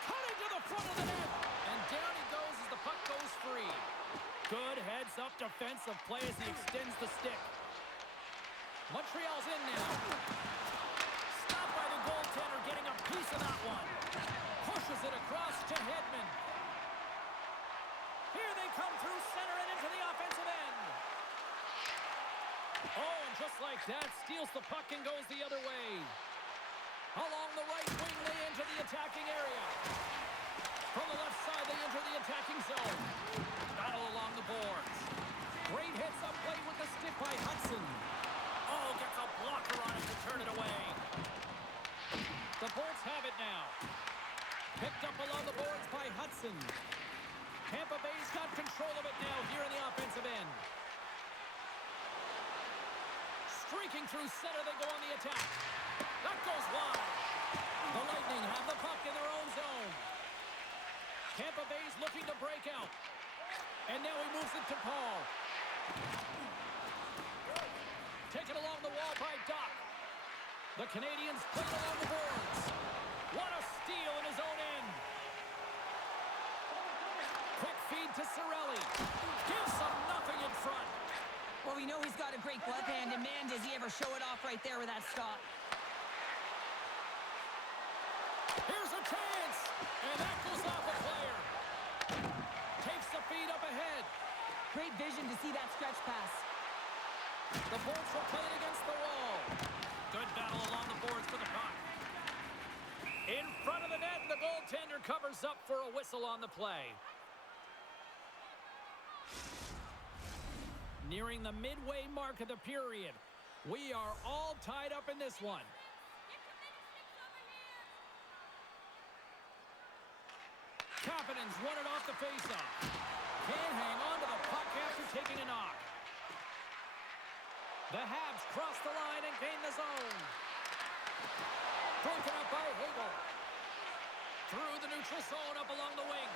Cutting to the front of the net. And down he goes as the puck goes free. Good heads-up defensive play as he extends the stick. Montreal's in now. Stopped by the goaltender, getting a piece of that one. Pushes it across to Hedman. Here they come through center and into the offensive end. Oh, and just like that, steals the puck and goes the other way. Along the right wing, they enter the attacking area. From the left side, they enter the attacking zone. Battle along the boards. Great hits up play with the stick by Hudson. Oh, gets a blocker on it to turn it away. The Bolts have it now. Picked up along the boards by Hudson. Tampa Bay's got control of it now here in the offensive end. Streaking through center, they go on the attack. That goes wide. The Lightning have the puck in their own zone. Tampa Bay's looking to break out. And now he moves it to Paul. Taken along the wall by Doc. The Canadiens play it along the boards. What a steal in his own end. Quick feed to Cirelli. Gives them nothing in front. Well, we know he's got a great glove hand, and man, does he ever show it off right there with that stop. Here's a chance. And that goes off a player. Takes the feed up ahead. Great vision to see that stretch pass. The Bolts are playing against the wall. Good battle along the boards for the puck. In front of the net, and the goaltender covers up for a whistle on the play. Nearing the midway mark of the period. We are all tied up in this one. Kapanen's won it off the faceoff. Can't hang on to the puck after taking a knock. The Habs cross the line and gain the zone. Broken up by Hagel. Through the neutral zone up along the wing.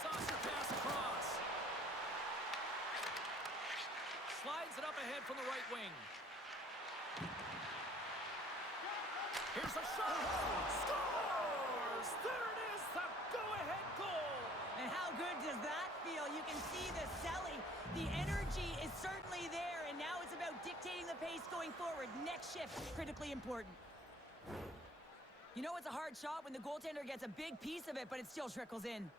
Saucer pass across. Slides it up ahead from the right wing. Here's a shot. Scores! There it is, the go-ahead goal. And how good does that feel? You can see the selling. The energy is certainly there, and now it's about dictating the pace going forward. Next shift, critically important. You know it's a hard shot when the goaltender gets a big piece of it, but it still trickles in.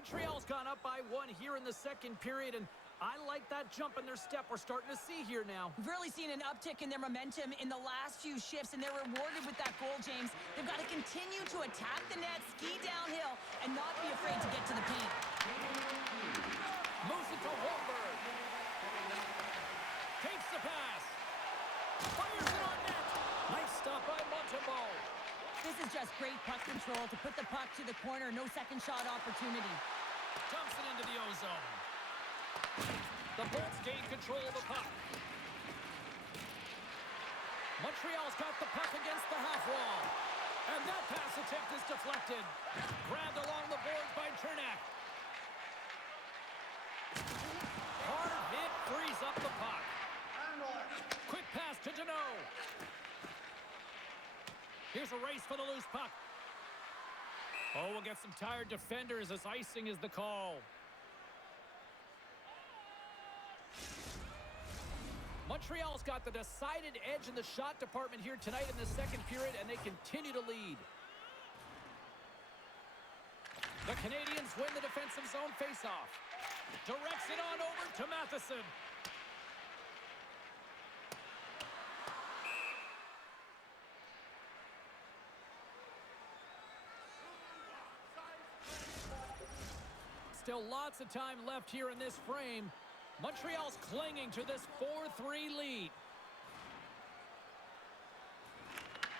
Montreal's gone up by 1 here in the second period, and I like that jump in their step we're starting to see here now. We've really seen an uptick in their momentum in the last few shifts, and they're rewarded with that goal, James. They've got to continue to attack the net, ski downhill, and not be afraid to get to the paint. Moves it to Holmberg. Takes the pass. Fires it on net. Nice stop by Montembeau. This is just great puck control to put the puck to the corner. No second shot opportunity. Dumps it into the O-zone. The Bolts gain control of the puck. Montreal's got the puck against the half wall. And that pass attempt is deflected. Grabbed along the boards by Chernak. Hard hit frees up the puck. Quick pass to Deneau. Here's a race for the loose puck. Oh, we'll get some tired defenders as icing is the call. Montreal's got the decided edge in the shot department here tonight in the second period, and they continue to lead. The Canadiens win the defensive zone faceoff. Directs it on over to Matheson. Still lots of time left here in this frame. Montreal's clinging to this 4-3 lead.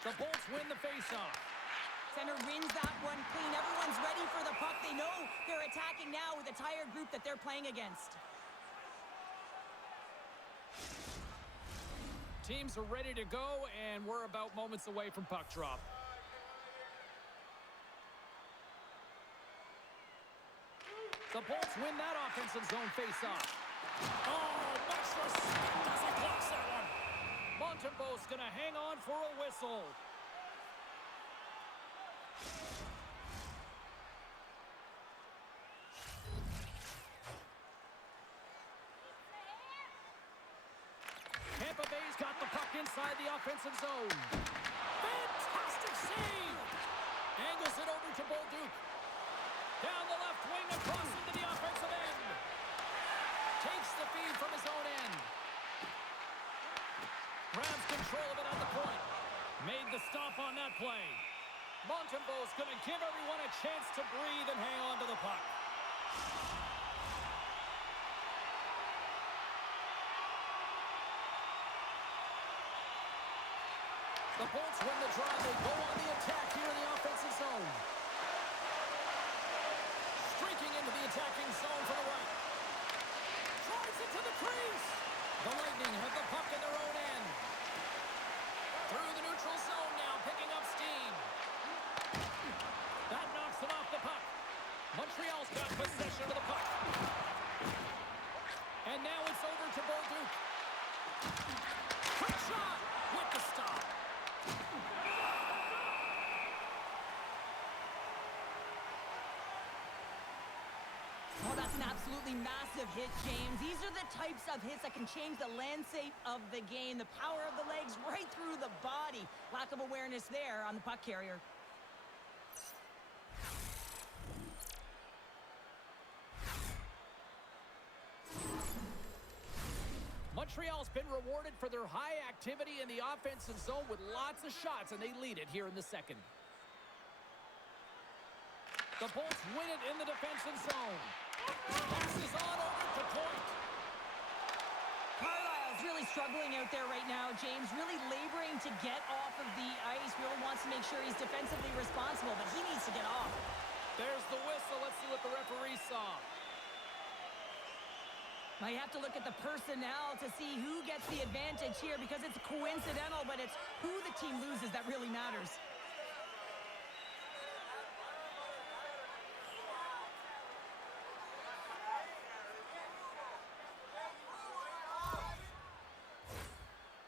The Bolts win the faceoff. Center wins that one clean. Everyone's ready for the puck. They know they're attacking now with a tired group that they're playing against. Teams are ready to go, and we're about moments away from puck drop. The Bolts win that offensive zone faceoff. Oh, much respect doesn't block that one. Montembeau's going to hang on for a whistle. Tampa Bay's got the puck inside the offensive zone. Fantastic save! Angles it over to Bolduc. Down the left wing, across into the offensive end. Takes the feed from his own end. Grabs control of it at the point. Made the stop on that play. Montembeau's going to give everyone a chance to breathe and hang on to the puck. The Bolts win the draw. They go on the attack here in the offensive zone. Streaking into the attacking zone for the right. Drives it to the crease. The Lightning have the puck in their own end. Through the neutral zone now, picking up steam. That knocks it off the puck. Montreal's got possession of the puck. And now it's over to Bolduc. Quick shot with the stop. Oh, that's an absolutely massive hit, James. These are the types of hits that can change the landscape of the game. The power of the legs right through the body. Lack of awareness there on the puck carrier. Montreal's been rewarded for their high activity in the offensive zone with lots of shots, and they lead it here in the second. The Bolts win it in the defensive zone. Passes on over to point. Carlisle's really struggling out there right now, James. Really laboring to get off of the ice. Really wants to make sure he's defensively responsible, but he needs to get off. There's the whistle. Let's see what the referee saw. Might have to look at the personnel to see who gets the advantage here because it's coincidental, but it's who the team loses that really matters.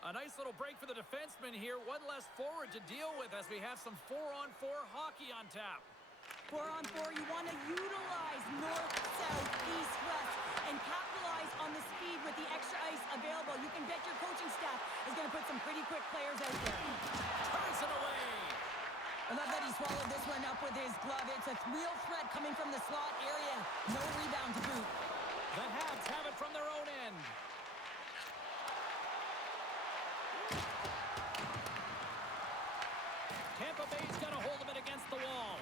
A nice little break for the defenseman here. One less forward to deal with as we have some 4-on-4 hockey on tap. 4-on-4, you want to utilize north, south, east, west, and capitalize on the speed with the extra ice available. You can bet your coaching staff is going to put some pretty quick players out there. Turns it away. I love that he swallowed this one up with his glove. It's a real threat coming from the slot area. No rebound to boot. The Habs have it from their own end. Tampa Bay's got a hold of it against the wall.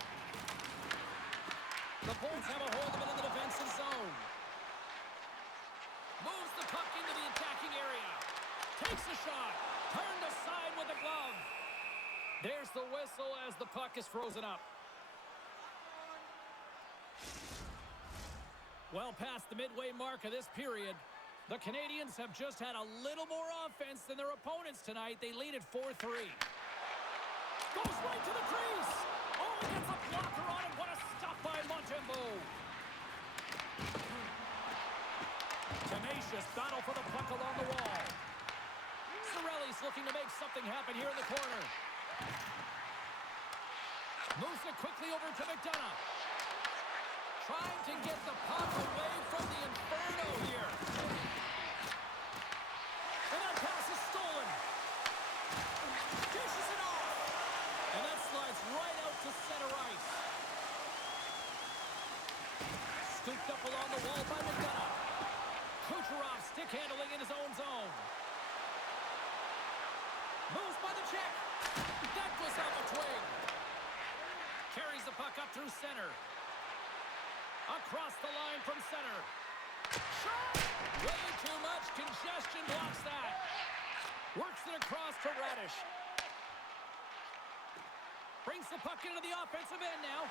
The Bulls have a hold of it in the defensive zone. Moves the puck into the attacking area. Takes a shot. Turned aside with the glove. There's the whistle as the puck is frozen up. Well past the midway mark of this period, the Canadiens have just had a little more offense than their opponents tonight. They lead at 4-3. Goes right to the crease. Oh, he gets a blocker on it. What a stop by Montembeault. Tenacious battle for the puck along the wall. Cirelli's looking to make something happen here in the corner. Moves it quickly over to McDonough. Trying to get the puck away from the Inferno here. And that pass is stolen. Dishes it off. And that slides right out to center ice. Scooped up along the wall by McDonough. Kucherov stick handling in his own zone. Moves by the check. That goes out the twig. Carries the puck up through center. Across the line from center. Shot! Way too much congestion blocks that. Works it across to Radish. Brings the puck into the offensive end now.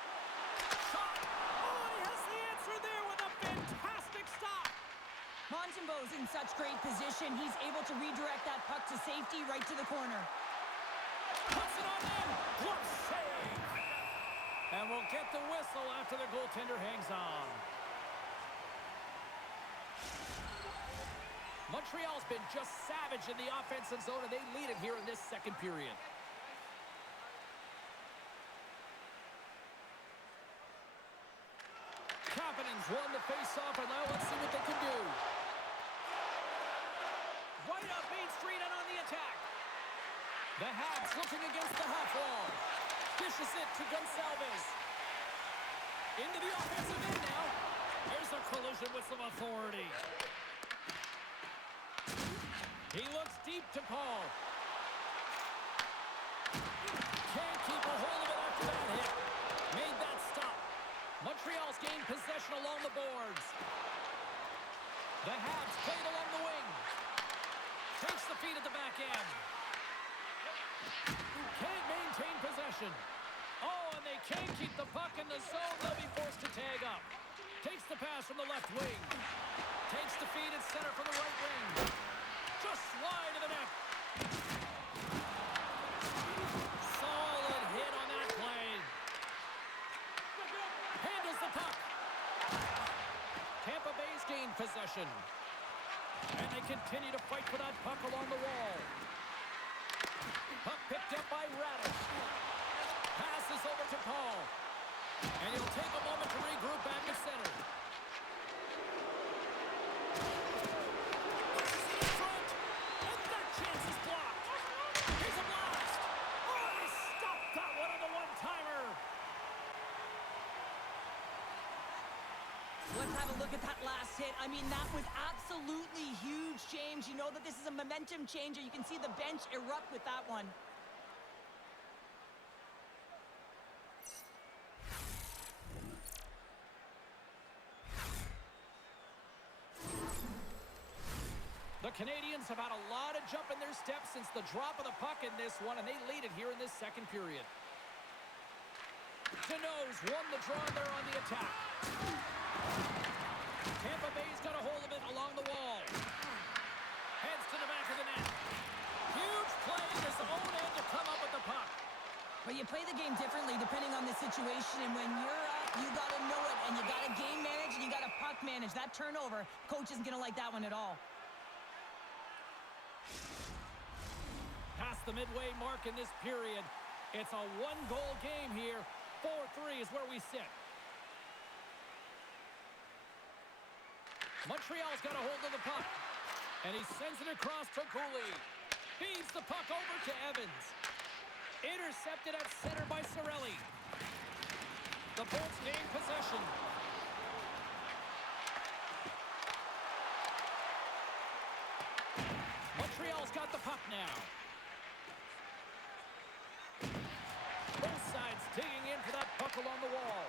Shot! Oh, and he has the answer there with a fantastic stop. Montembeault's in such great position. He's able to redirect that puck to safety right to the corner. Puts it on in. What save! And we'll get the whistle after the goaltender hangs on. Montreal's been just savage in the offensive zone, and they lead it here in this second period. Kapanen's won the face-off, and now let's see what they can do. Right up Main Street and on the attack. The Habs looking against the half wall. Dishes it to Gonçalves. Into the offensive end now. There's a collision with some authority. He looks deep to Paul. Can't keep a hold of it after that hit. Made that stop. Montreal's gained possession along the boards. The Habs played along the wing. Takes the feed at the back end. Can't maintain possession. Oh, and they can't keep the puck in the zone. They'll be forced to tag up. Takes the pass from the left wing. Takes the feed at center from the right wing. Just slide to the net. Solid hit on that play. Handles the puck. Tampa Bay's gained possession. And they continue to fight for that puck along the wall. Puck picked up by Radish. Passes over to Paul. And he'll take a moment to regroup back to center. Pushes it in front. And that chance is blocked. Here's a blast. Oh, he stopped that one on the one-timer. Let's have a look at that last hit. I mean, that was absolutely huge, James. You know that this is a momentum changer. You can see the bench erupt with that one. The Canadiens have had a lot of jump in their steps since the drop of the puck in this one, and they lead it here in this second period. Deneau's won the draw there on the attack. Tampa Bay's got a hold of it along the wall. Heads to the back of the net. Huge play in his own end to come up with the puck. But you play the game differently depending on the situation, and when you're up, you got to know it, and you got to game manage, and you got to puck manage. That turnover, coach isn't going to like that one at all. Past the midway mark in this period, it's a one-goal game here. 4-3 is where we sit. Montreal's got a hold of the puck, and he sends it across to Cooley. Feeds the puck over to Evans. Intercepted at center by Cirelli. The Bolts gain possession. Montreal's got the puck now. Both sides digging in for that puck along the wall.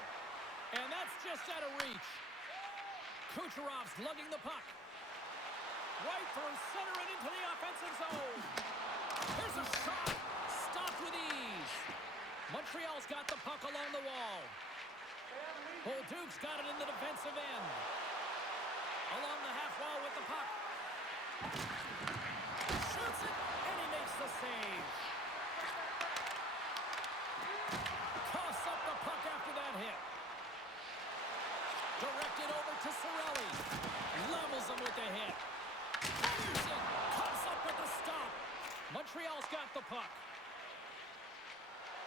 And that's just out of reach. Kucherov's lugging the puck. Right through center and into the offensive zone. Here's a shot. Stopped with ease. Montreal's got the puck along the wall. Bolduc's got it in the defensive end. Along the half wall with the puck. Shoots it, and he makes the save. Coughs up the puck after that hit. Directed over to Cirelli. Levels him with the hit. Anderson comes up with the stop. Montreal's got the puck.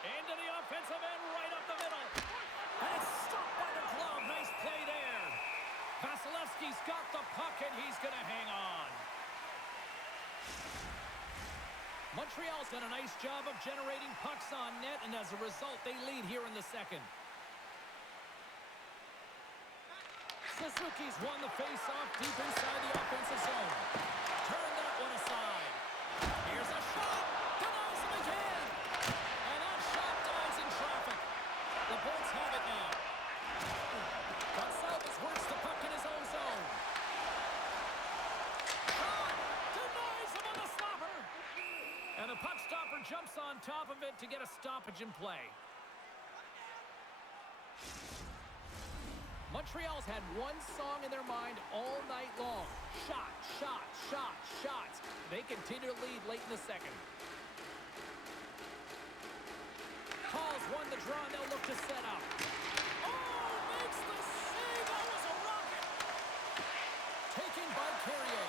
Into the offensive end, right up the middle. And it's stopped by the glove. Nice play there. Vasilevsky's got the puck, and he's going to hang on. Montreal's done a nice job of generating pucks on net, and as a result, they lead here in the second. Suzuki's won the face-off deep inside the offensive zone. Turn that one aside. Here's a shot. Denies him again. And that shot dies in traffic. The Bolts have it now. Gonçalves works the puck in his own zone. Shot. Denies him on the stopper. And the puck stopper jumps on top of it to get a stoppage in play. Montreal's had one song in their mind all night long. Shot, shot, shot, shots. They continue to lead late in the second. Hall's won the draw, and they'll look to set up. Oh, makes the save. That was a rocket. Taken by Carrier.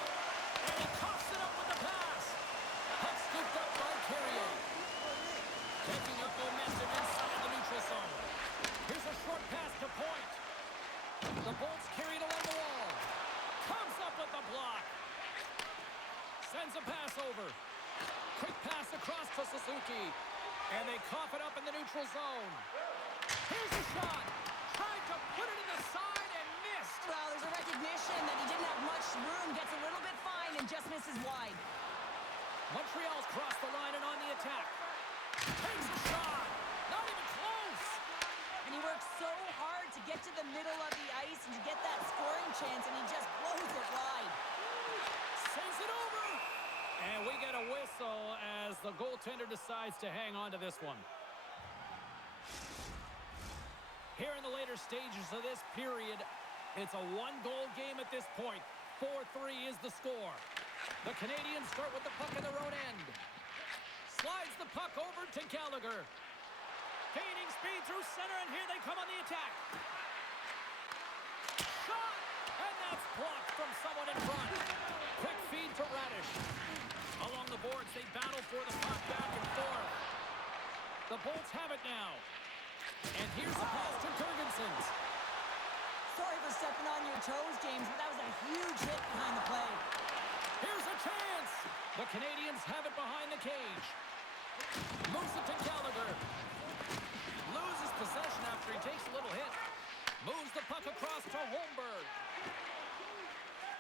And he coughs it up with the pass. Puck scooped up by Carrier. Taking up momentum inside the neutral zone. Here's a short pass to Point. The Bolts carried along the wall. Comes up with the block. Sends a pass over. Quick pass across to Suzuki. And they cough it up in the neutral zone. Here's a shot. Tried to put it in the side and missed. Well, there's a recognition that he didn't have much room. Gets a little bit fine and just misses wide. Montreal's crossed the line and on the attack. Takes a shot. Not even close. And he works so hard to get to the middle of the ice and to get that scoring chance, and he just blows it wide. Sends it over. And we get a whistle as the goaltender decides to hang on to this one. Here in the later stages of this period, it's a one-goal game at this point. 4-3 is the score. The Canadiens start with the puck in their own end. Slides the puck over to Gallagher. Gaining speed through center, and here they come on the attack. Shot! And that's blocked from someone in front. Quick feed to Radish. Along the boards, they battle for the puck back and forth. The Bolts have it now. And here's the pass to Gergensons. Sorry for stepping on your toes, James, but that was a huge hit behind the play. Here's a chance. The Canadiens have it behind the cage. Moves it to Gallagher. Loses possession after he takes a little hit. Moves the puck across to Holmberg.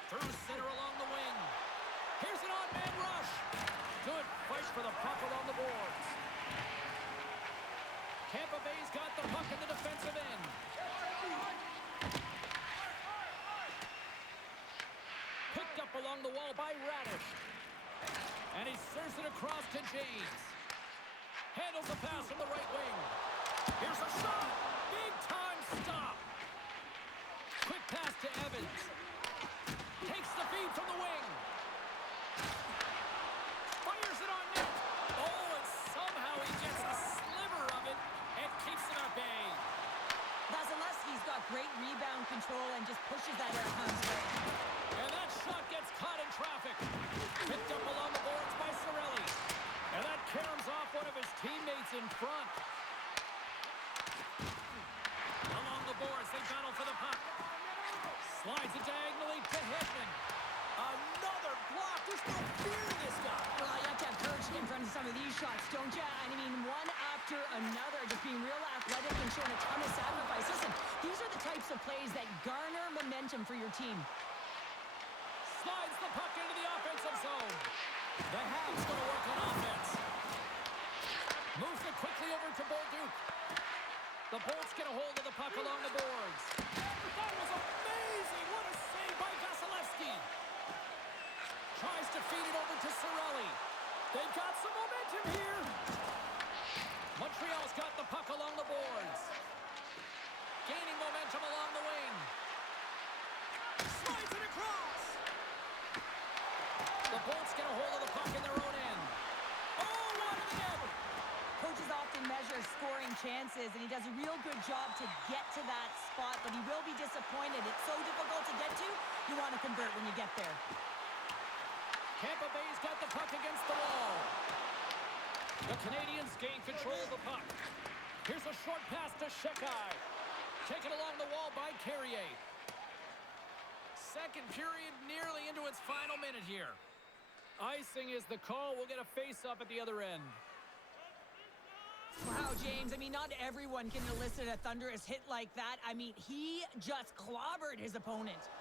Through center along the wing. Here's an odd-man rush. Good fight for the puck along the boards. Tampa Bay's got the puck in the defensive end. Picked up along the wall by Radish. And he serves it across to James. Handles the pass from the right wing. Here's a shot. Big-time stop. Quick pass to Evans. Takes the feed from the wing. Fires it on net. Oh, and somehow he gets a sliver of it and keeps it at bay. Vasilevsky's got great rebound control and just pushes that out of harm's way. And that shot gets caught in traffic. Picked up along the boards by Cirelli. And that caroms off one of his teammates in front. Along the boards, they battle for the puck. Slides it diagonally to Hedman. Another block. There's no fear in this guy. Well, you have to have courage in front of some of these shots, don't you? I mean, one after after another, just being real athletic and showing a ton of sacrifice. Listen, these are the types of plays that garner momentum for your team. Slides the puck into the offensive zone. The Habs going to work on offense. Moves it quickly over to Bolduc. The Bolts get a hold of the puck along the boards. That was amazing! What a save by Vasilevsky! Tries to feed it over to Cirelli. They've got some momentum here. Montreal's got the puck along the boards. Gaining momentum along the wing. Slides it across. The Bolts get a hold of the puck in their own end. Oh, one of the net. Coaches often measure scoring chances, and he does a real good job to get to that spot, but he will be disappointed. It's so difficult to get to, you want to convert when you get there. Tampa Bay's got the puck against the wall. The Canadiens gain control of the puck. Here's a short pass to Shekai. Taken along the wall by Carrier. Second period nearly into its final minute here. Icing is the call. We'll get a face-up at the other end. Wow, James, I mean, not everyone can elicit a thunderous hit like that. I mean, he just clobbered his opponent.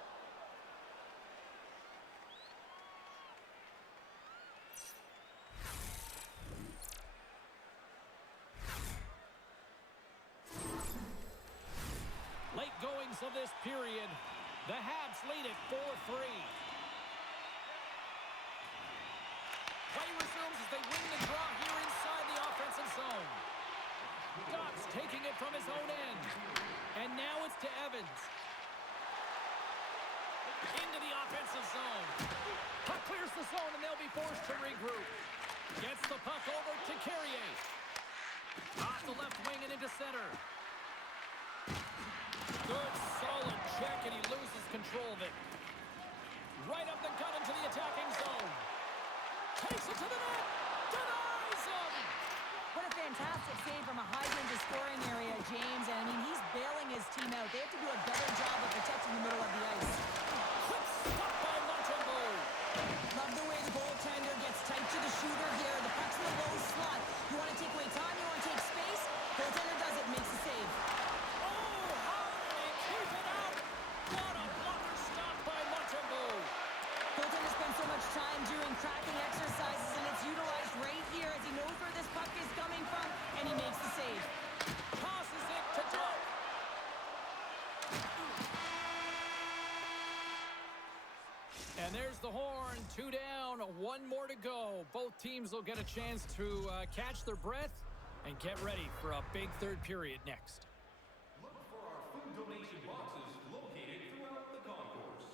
Late goings of this period. The Habs lead it 4-3. Play resumes as they win the draw here inside the offensive zone. Dobbs taking it from his own end. And now it's to Evans. Into the offensive zone. Puck clears the zone and they'll be forced to regroup. Gets the puck over to Carrier. Off the left wing and into center. Good, solid check, and he loses control of it. Right up the gut into the attacking zone. Takes it to the net. Denies him. What a fantastic save from a hydrant scoring area, James. And, I mean, he's bailing his team out. They have to do a better job of protecting the middle of the ice. Quick stop by Montembeau. Love the way the goaltender gets tight to the shooter here. The puck's in the low slot. You want to take away time, you want to take space. Goaltender does it, makes the save. So much time doing cracking exercises, and it's utilized right here as he knows where this puck is coming from, and he makes the save. Tosses it to Doak. And there's the horn. 2 down, 1 more to go. Both teams will get a chance to catch their breath and get ready for a big third period next. Look for our food donation boxes located throughout the concourse.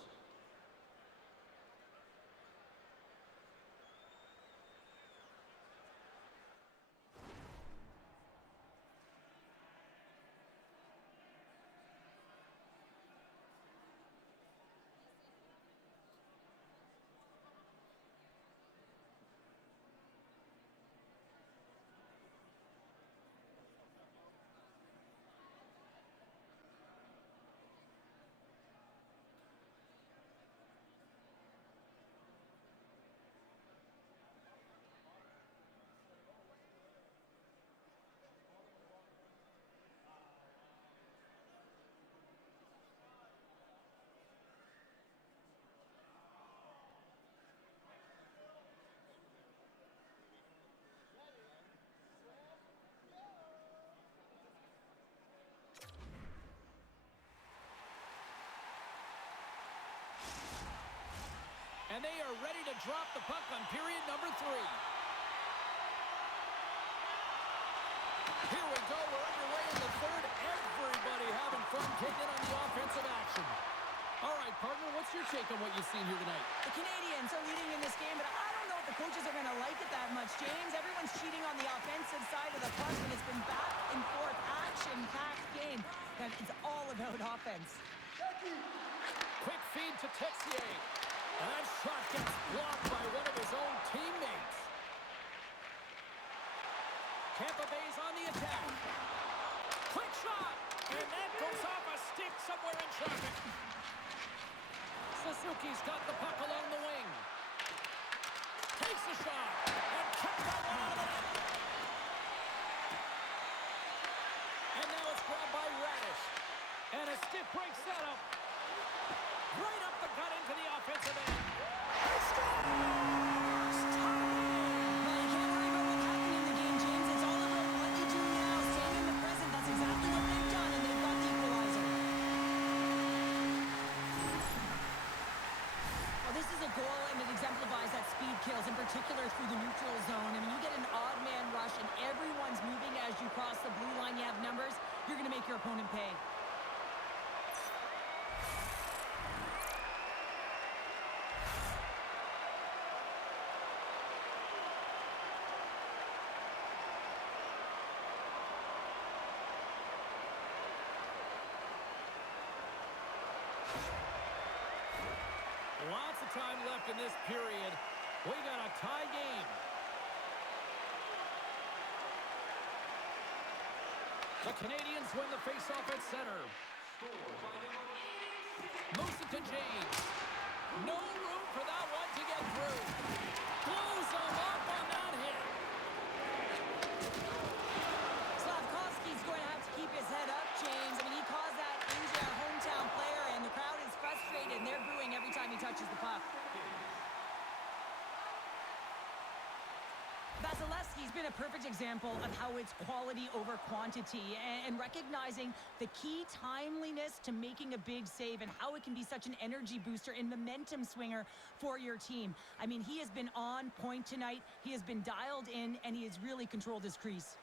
And they are ready to drop the puck on period number 3. Here we go. We're underway in the third. Everybody having fun getting in on the offensive action. All right, partner, what's your take on what you've seen here tonight? The Canadiens are leading in this game, but I don't know if the coaches are going to like it that much, James. Everyone's cheating on the offensive side of the puck, and it's been back and forth, action-packed game. And it's all about offense. Quick feed to Texier. And that shot gets blocked by one of his own teammates. Tampa Bay's on the attack. Quick shot. And that goes off a stick somewhere in traffic. Suzuki's got the puck along the wing. Takes a shot. And kept that one out of the net. stiff break setup. Right up the gut into the offensive end. Well, you can't worry about what happened in the game, James. It's all about what you do now. Staying in the present. That's exactly what they've done, and they've got the equalizer. Well, this is a goal, and it exemplifies that speed kills, in particular through the neutral zone. I mean, you get an odd man rush, and everyone's moving as you cross the blue line. You have numbers. You're going to make your opponent pay. Lots of time left in this period. We got a tie game. The Canadiens win the faceoff at center. Moves it to James. No room for that one to get through. Blows him up on that hit. Slavkovsky's going to have to keep his head up, James. I mean, he caused that injury, our hometown player, and the crowd is frustrated, and they're booing every time he touches the puck. Vasilevsky's been a perfect example of how it's quality over quantity and recognizing the key timeliness to making a big save and how it can be such an energy booster and momentum swinger for your team. I mean, he has been on point tonight. He has been dialed in, and he has really controlled his crease.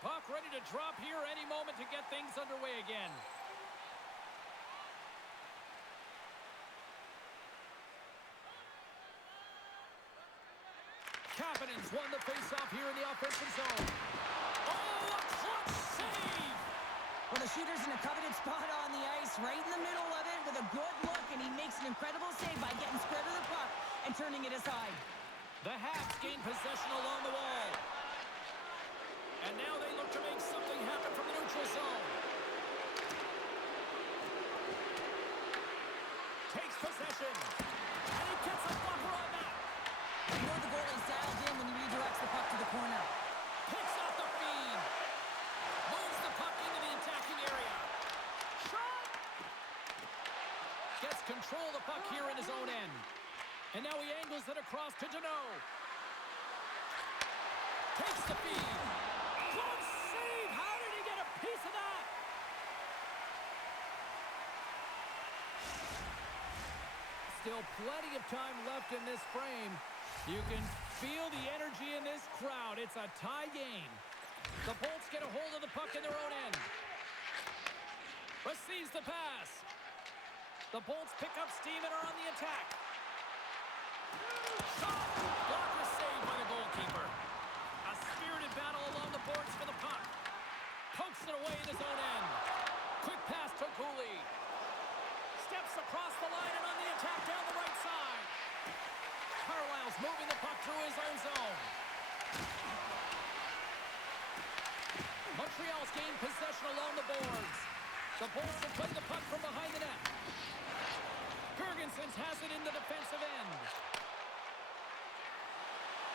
Puck ready to drop here any moment to get things underway again. Kapanen's won the faceoff here in the offensive zone. Oh, a clutch save! Well, the shooter's in a coveted spot on the ice, right in the middle of it with a good look, and he makes an incredible save by getting square to the puck and turning it aside. The Habs gain possession along the wall. And now they look to make something happen from the neutral zone. Takes possession. And he gets a blocker on that. You know the goalie's dialed in when he redirects the puck to the corner. Picks off the feed. Moves the puck into the attacking area. Shot! Gets control of the puck here in his own end. And now he angles it across to Deneau. Takes the feed. Good save! How did he get a piece of that? Still plenty of time left in this frame. You can feel the energy in this crowd. It's a tie game. The Bolts get a hold of the puck in their own end. Receives the pass. The Bolts pick up steam and are on the attack. Shot! Blocker saved by the goalkeeper. A spirited battle along the boards for the puck. Pokes it away in his own end. Quick pass to Cooley. Steps across the line and on the attack down the right side. Carlisle's moving the puck through his own zone. Montreal's gained possession along the boards. The Bolts have played the puck from behind the net. Gergensons has it in the defensive end.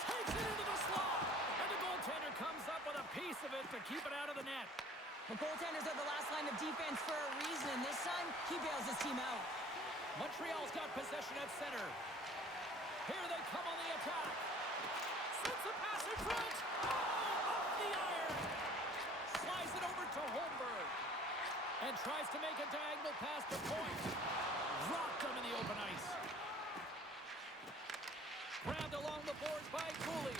Takes it into the slot. And the goaltender comes up with a piece of it to keep it out of the net. The goaltenders are the last line of defense for a reason, and this time, he bails his team out. Montreal's got possession at center. Here they come on the attack. Sends a pass in front. Oh, off the iron. Slides it over to Holmberg. And tries to make a diagonal pass to Point. Rocked him in the open ice. Grabbed along the boards by Cooley.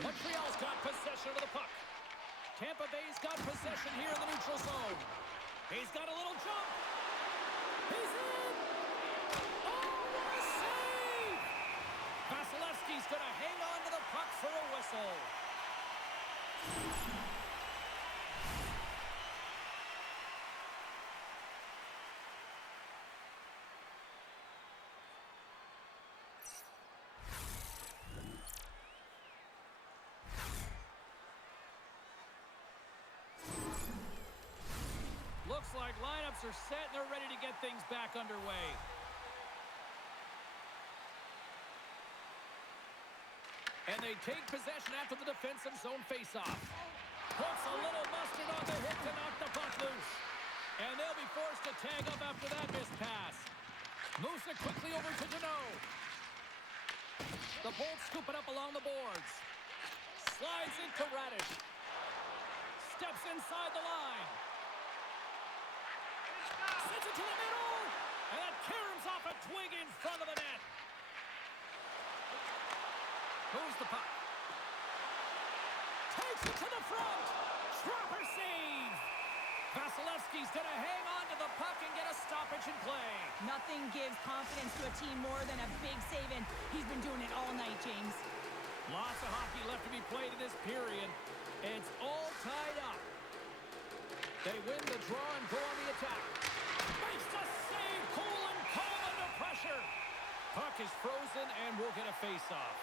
Montreal's got possession of the puck. Tampa Bay's got possession here in the neutral zone. He's got a little jump. He's in. Oh, what a save! Vasilevsky's going to hang on to the puck for a whistle. Looks like lineups are set and they're ready to get things back underway. And they take possession after the defensive zone faceoff. Puts a little mustard on the hit to knock the puck loose. And they'll be forced to tag up after that missed pass. Moves it quickly over to Deneau. The Bolts scoop it up along the boards. Slides into Radish. Steps inside the line. Sends it to the middle. And that caroms off a twig in front of the net. Moves the puck. Takes it to the front. Trapper save. Vasilevsky's going to hang on to the puck and get a stoppage in play. Nothing gives confidence to a team more than a big save, and he's been doing it all night, James. Lots of hockey left to be played in this period. It's all tied up. They win the draw and go on the attack. Makes the save. Cool and calm under pressure. Puck is frozen and we'll get a face-off.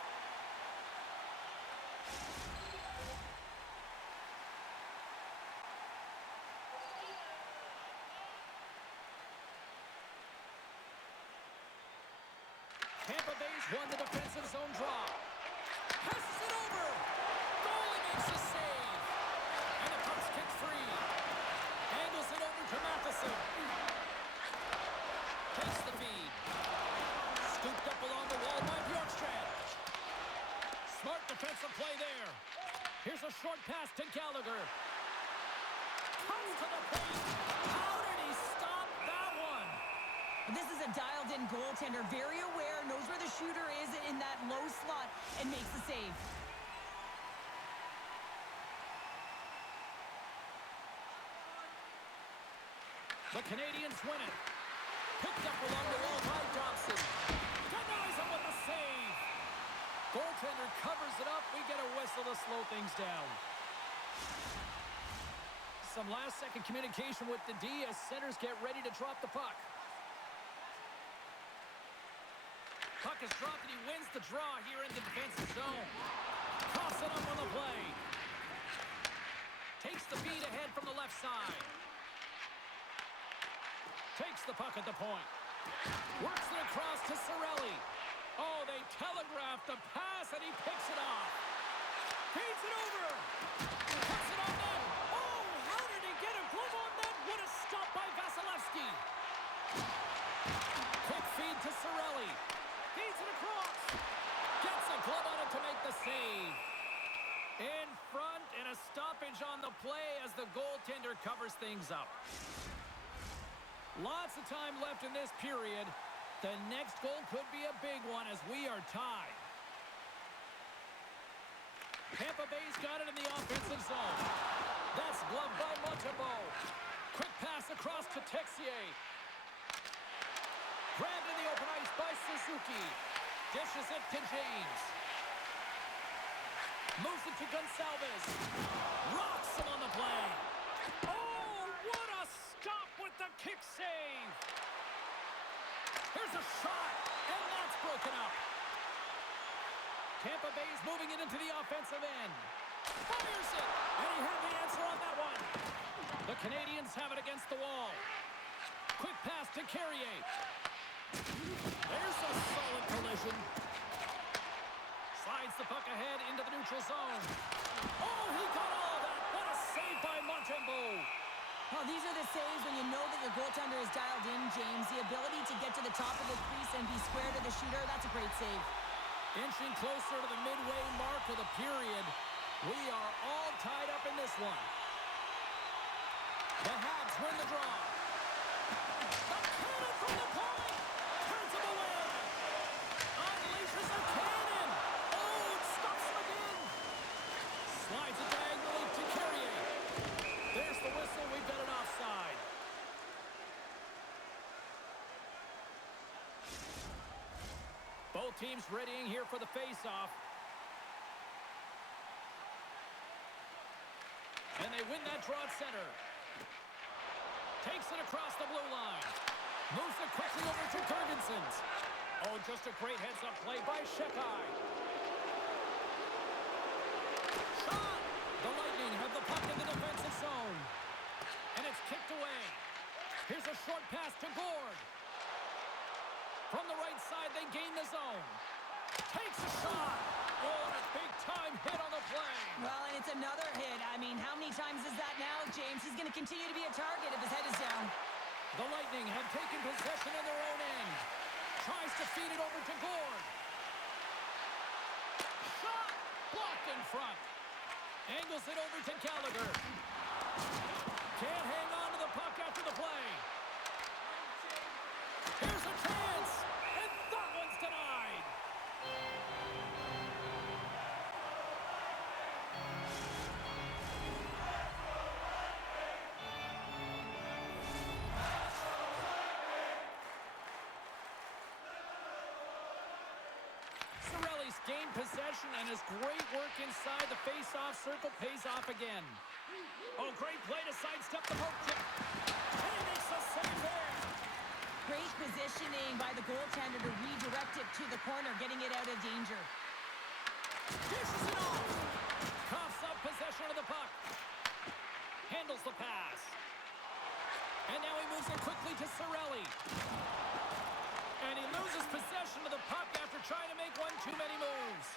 Tampa Bay's won the defensive zone draw. Passes it over. Goalie makes the save. And the puck's kicked free. Angles it over to Matheson. Takes the feed. Scooped up along the wall by Bjorkstrand. Smart defensive play there. Here's a short pass to Gallagher. Comes to the paint. How did he stop that one? This is a dialed-in goaltender, very aware, knows where the shooter is in that low slot, and makes the save. The Canadiens win it. Picked up along the wall by Dobson. Denies him with the save. Goaltender covers it up. We get a whistle to slow things down. Some last-second communication with the D as centers get ready to drop the puck. Puck is dropped and he wins the draw here in the defensive zone. Toss it up on the play. Takes the feed ahead from the left side. Takes the puck at the point. Works it across to Cirelli. Oh, they telegraphed the pass and he picks it off. Feeds it over. Puts it on net. Oh, how did he get a glove on net? What a stop by Vasilevsky. Quick feed to Cirelli. Feeds it across. Gets a glove on it to make the save. In front and a stoppage on the play as the goaltender covers things up. Lots of time left in this period. The next goal could be a big one as we are tied. Tampa Bay's got it in the offensive zone. That's gloved by Montembeault. Quick pass across to Texier. Grabbed in the open ice by Suzuki. Dishes it to James. Moves it to Gonçalves. Rocks him on the play. Oh, what a stop with the kick save. Here's a shot, and that's broken up. Tampa Bay's moving it into the offensive end. Fires it, and he had the answer on that one. The Canadiens have it against the wall. Quick pass to Carrier. There's a solid collision. Slides the puck ahead into the neutral zone. Oh, he got all of that. What a save by Montembeault. Well, these are the saves when you know that your goaltender is dialed in, James. The ability to get to the top of the crease and be square to the shooter, that's a great save. Inching closer to the midway mark of the period. We are all tied up in this one. The Habs win the draw. The cannon from the point. Turns him away. Unleashes a cannon. Oh, it stops him again. Slides it diagonally to Carrier. There's the whistle. We've got an offside. Both teams readying here for the face-off. And they win that draw at center. Takes it across the blue line. Moves it quickly over to Gergensons. Oh, just a great heads-up play by Shekai. Shot! The Lightning have the puck in the defensive zone. And it's kicked away. Here's a short pass to Gord. From the right side, they gain the zone. Takes a shot. Oh, and a big-time hit on the play. Well, and it's another hit. I mean, how many times is that now, James? He's going to continue to be a target if his head is down. The Lightning have taken possession in their own end. Tries to feed it over to Gord. Shot! Blocked in front. Angles it over to Gallagher. Can't hang on to the puck after the play. Here's a chance, and that one's denied. Cirelli's gained possession, and his great work inside the face-off circle pays off again. Oh, great play to sidestep the poke check. And he makes a save there. Great positioning by the goaltender to redirect it to the corner, getting it out of danger. Dishes it off. Coughs up possession of the puck. Handles the pass. And now he moves it quickly to Cirelli. And he loses possession of the puck after trying to make one too many moves.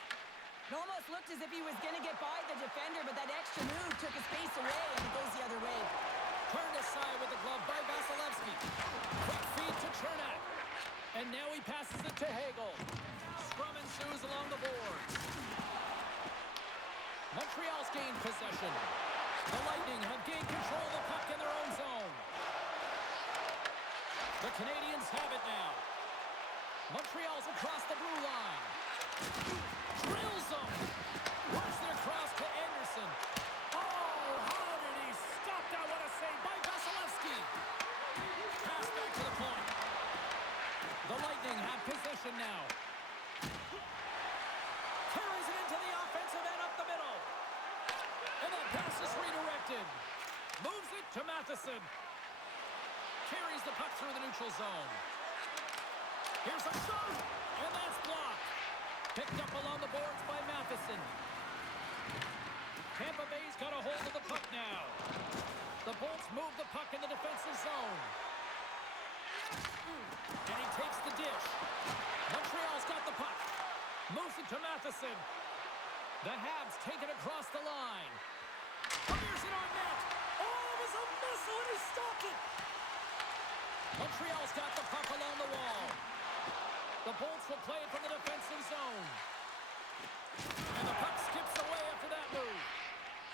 It almost looked as if he was going to get by the defender, but that extra move took his space away, and it goes the other way. Turned aside with the glove by Vasilevsky. Quick feed to Chernak. And now he passes it to Hagel. Scrum ensues along the boards. Montreal's gained possession. The Lightning have gained control of the puck in their own zone. The Canadiens have it now. Montreal's across the blue line. Drills them. Works it across to Anderson. Oh, how did he stop that? What a save by Vasilevsky. Pass back to the point. The Lightning have possession now. Carries it into the offensive end up the middle. And that pass is redirected. Moves it to Matheson. Carries the puck through the neutral zone. Here's a shot, and that's blocked. Picked up along the boards by Matheson. Tampa Bay's got a hold of the puck now. The Bolts move the puck in the defensive zone. And he takes the dish. Montreal's got the puck. Moves it to Matheson. The Habs take it across the line. Fires it on net. Oh, it was a missile, and he stopped it. Montreal's got the puck along the wall. The Bolts will play it from the defensive zone. And the puck skips away after that move.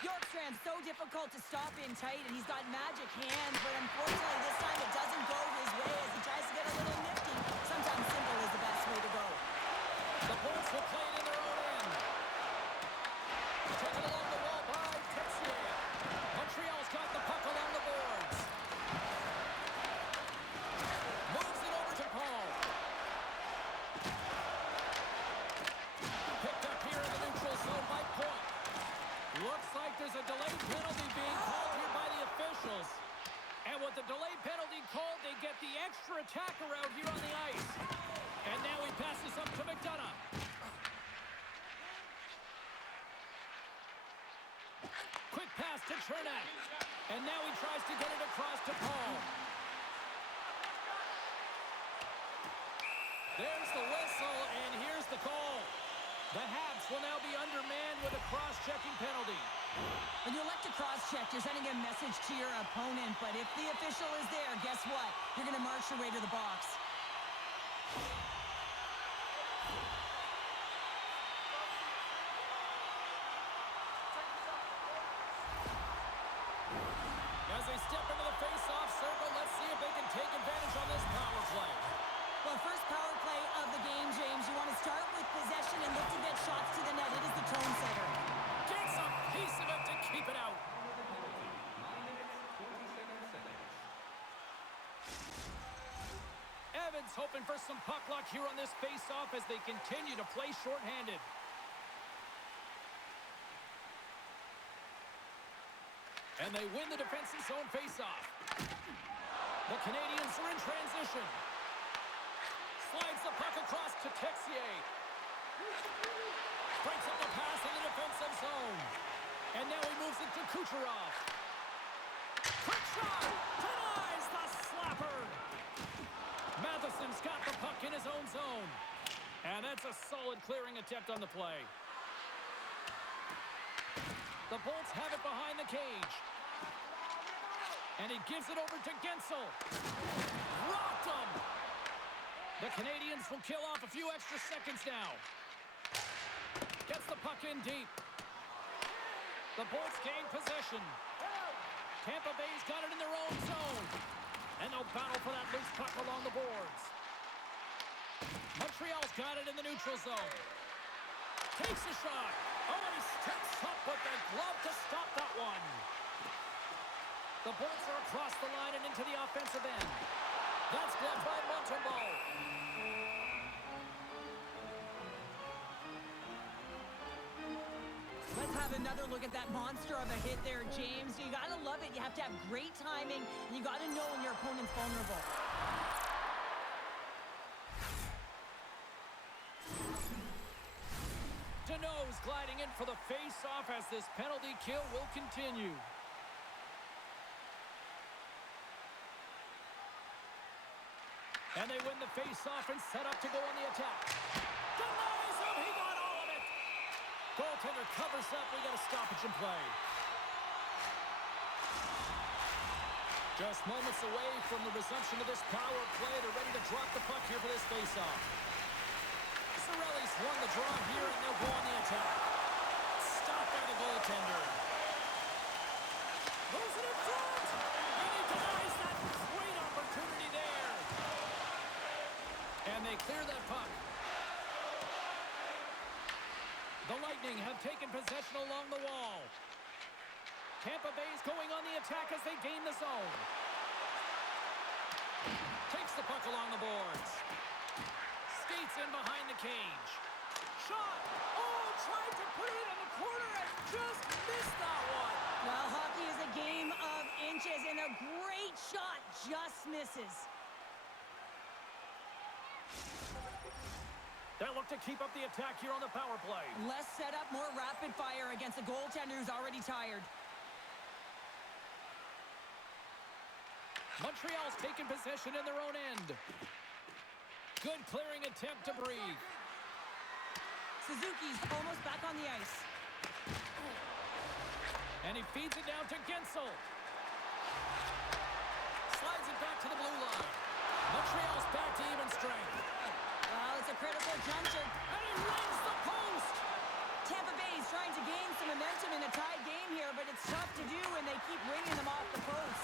Yorkstrand's so difficult to stop in tight, and he's got magic hands, but unfortunately this time it doesn't go his way as he tries to get a little nifty. Sometimes simple is the best way to go. The Bolts will play it in their own end. Taken along the wall by Texier. Montreal's got the puck along the boards. Moves it over to Paul. Picked up here in the neutral zone by Point. Looks like there's a delayed penalty being called here by the officials. And with the delayed penalty called, they get the extra attacker out here on the ice. And now he passes up to McDonough. Quick pass to Chernak. And now he tries to get it across to Paul. There's the whistle, and here's the call. The Habs will now be undermanned with a cross-checking penalty. When you elect to cross-check, you're sending a message to your opponent, but if the official is there, guess what? You're going to march your way to the box. As they step into the face-off circle, let's see if they can take advantage on this power play. Well, first power play of the game, James. You want to start with possession and look to get shots to the net. It is the tone setter. Gets a piece of it to keep it out. Evans hoping for some puck luck here on this face-off as they continue to play shorthanded. And they win the defensive zone face-off. The Canadiens are in transition. Slides the puck across to Texier. Breaks up the pass in the defensive zone. And now he moves it to Kucherov. Quick shot! Denies the slapper! Matheson's got the puck in his own zone. And that's a solid clearing attempt on the play. The Bolts have it behind the cage. And he gives it over to Gensel. Rocked him! The Canadiens will kill off a few extra seconds now. Gets the puck in deep. The Bolts gain possession. Tampa Bay's got it in their own zone. And they'll battle for that loose puck along the boards. Montreal's got it in the neutral zone. Takes a shot. Oh, and he steps up with the glove to stop that one. The Bolts are across the line and into the offensive end. That's gloved by Montreal. Let's have another look at that monster of a hit there, James. You gotta love it. You have to have great timing, and you gotta know when your opponent's vulnerable. Deneau's gliding in for the face-off as this penalty kill will continue. And they win the face-off and set up to go on the attack. Denies him! He got all of it! Goaltender covers up. We got a stoppage in play. Just moments away from the resumption of this power play. They're ready to drop the puck here for this face-off. Cirelli's won the draw here, and they'll go on the attack. Stopped by the goaltender. Goes it in front! And he denies that great opportunity there. And they clear that puck. The Lightning have taken possession along the wall. Tampa Bay's going on the attack as they gain the zone. Takes the puck along the boards. Skates in behind the cage. Shot! Oh, tried to put it in the corner and just missed that one. Well, hockey is a game of inches, and a great shot just misses. They'll look to keep up the attack here on the power play. Less setup, more rapid fire against a goaltender who's already tired. Montreal's taken possession in their own end. Good clearing attempt to breathe. Suzuki's almost back on the ice. And he feeds it down to Gensel. Slides it back to the blue line. Montreal's back to even strength. Well, it's a critical juncture. And he rings the post. Tampa Bay's trying to gain some momentum in a tied game here, but it's tough to do when they keep ringing them off the post.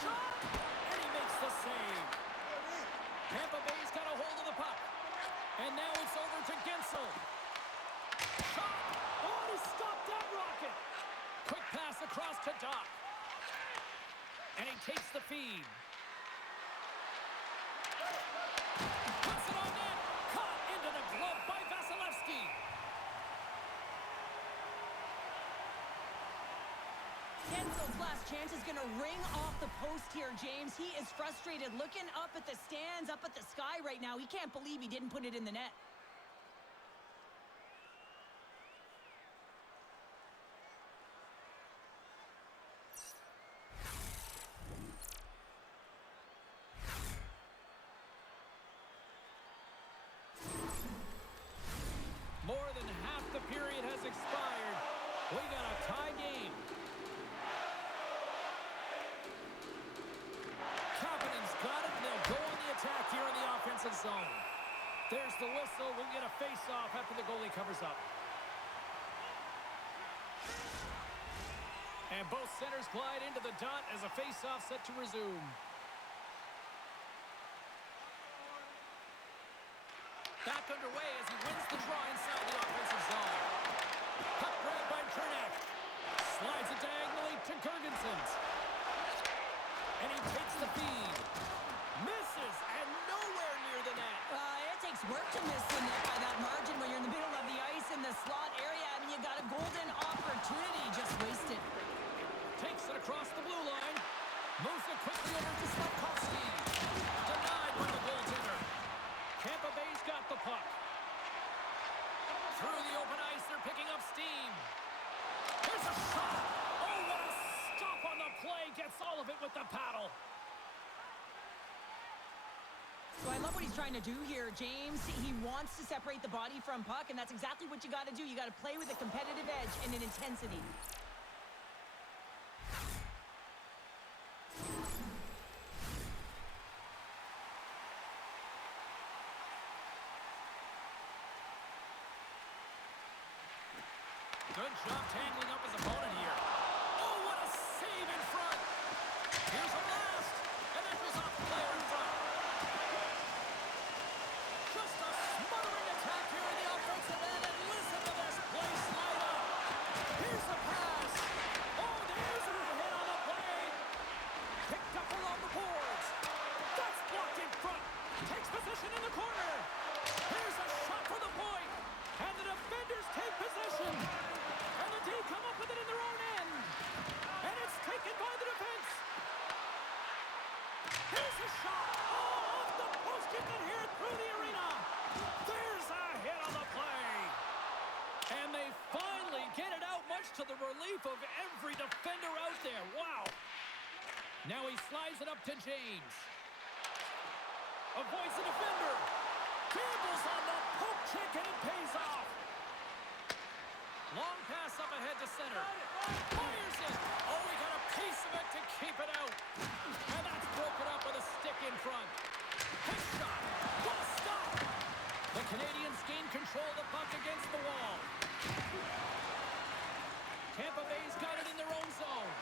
Shot! And he makes the save. Tampa Bay's got a hold of the puck. And now it's over to Gensel. Shot! Oh, he stopped that rocket. Quick pass across to Doc. And he takes the feed. Puts it on net. Caught into the glove by Vasilevsky. Gensel's last chance is going to ring off the post here, James. He is frustrated, looking up at the stands, up at the sky right now. He can't believe he didn't put it in the net. More than half the period has expired. We got a tie game. Kapanen's got it, and they'll go on the attack here in the offensive zone. There's the whistle. We'll get a face-off after the goalie covers up. And both centers glide into the dot as a face-off set to resume. Back underway as he wins the draw inside the offensive zone. Puck grabbed by Kernack. Slides it diagonally to Gergensons. And he takes the feed. Misses, and nowhere near the net. It takes work to miss the net by that margin when you're in the middle of the ice in the slot area. I mean, you got a golden opportunity just wasted. Takes it across the blue line. Moves it quickly over to So I love what he's trying to do here, James. He wants to separate the body from puck, and that's exactly what you got to do. You got to play with a competitive edge and an intensity. Good job tangling up his opponent here. Oh, what a save in front. Here's a blast. And that goes off the player in front. Just a smothering attack here in the offensive end. And listen to this place light up. Here's the pass. Oh, there's a hit on the play. Picked up along the boards. That's blocked in front. Takes position in the corner. Here's a shot for the point. And the defenders take possession. And the D come up with it in their own end. And it's taken by the defense. Here's a shot. Oh, off the post. You can hear it through the arena. There's a hit on the play. And they finally get it out, much to the relief of every defender out there. Wow. Now he slides it up to James. Avoids the defender. Gambles on the poke check, and it pays off. Long pass up ahead to center. Fires it. Oh, we got a piece of it to keep it out. And that's broken up with a stick in front. His shot. What a stop. The Canadiens gain control of the puck against the wall. Tampa Bay's got it in their own zone.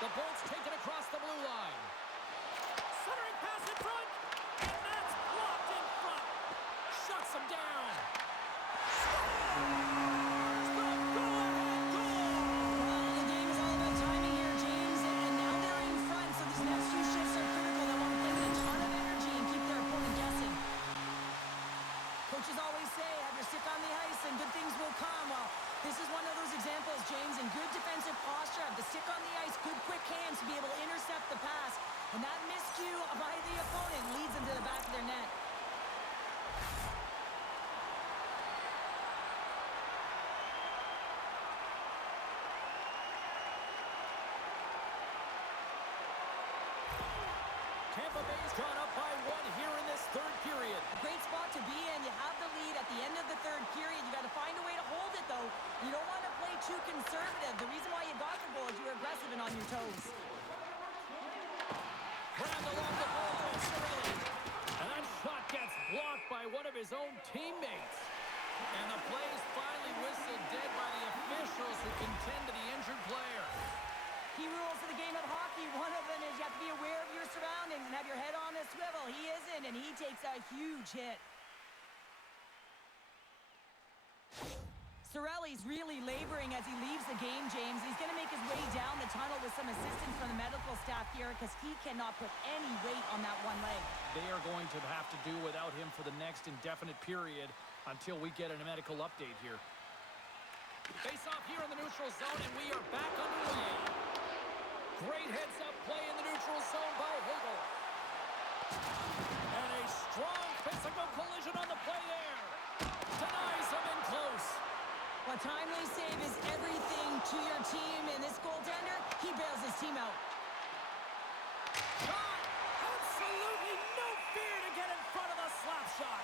The Bolts take it across the blue line. Centering pass in front. And that's blocked in front. Shuts him down. Coaches always say, have your stick on the ice and good things will come. Well, this is one of those examples, James, in good defensive posture. Have the stick on the ice, good quick hands to be able to intercept the pass. And that miscue by the opponent leads them to the back of their net. Tampa Bay's gone up by one here in this third period. A great spot to be in. You have the lead at the end of the third period. You got to find a way to hold it, though. You don't want to play too conservative. The reason why you got the goal is you were aggressive and on your toes. Grabbed along the ball by Cirelli. And that shot gets blocked by one of his own teammates. And the play is finally whistled dead by the officials who contend to the injured player. Key rules of the game of hockey. One of them is you have to be aware of your surroundings and have your head on a swivel. He isn't, and he takes a huge hit. Cirelli's really laboring as he leaves the game, James. He's going to make his way down the tunnel with some assistance from the medical staff here because he cannot put any weight on that one leg. They are going to have to do without him for the next indefinite period until we get a medical update here. Face off here in the neutral zone, and we are back underway. Great heads-up play in the neutral zone by Hagel. And a strong physical collision on the play there. Denies him in close. A timely save is everything to your team, and this goaltender, he bails his team out. Shot! Absolutely no fear to get in front of the slap shot.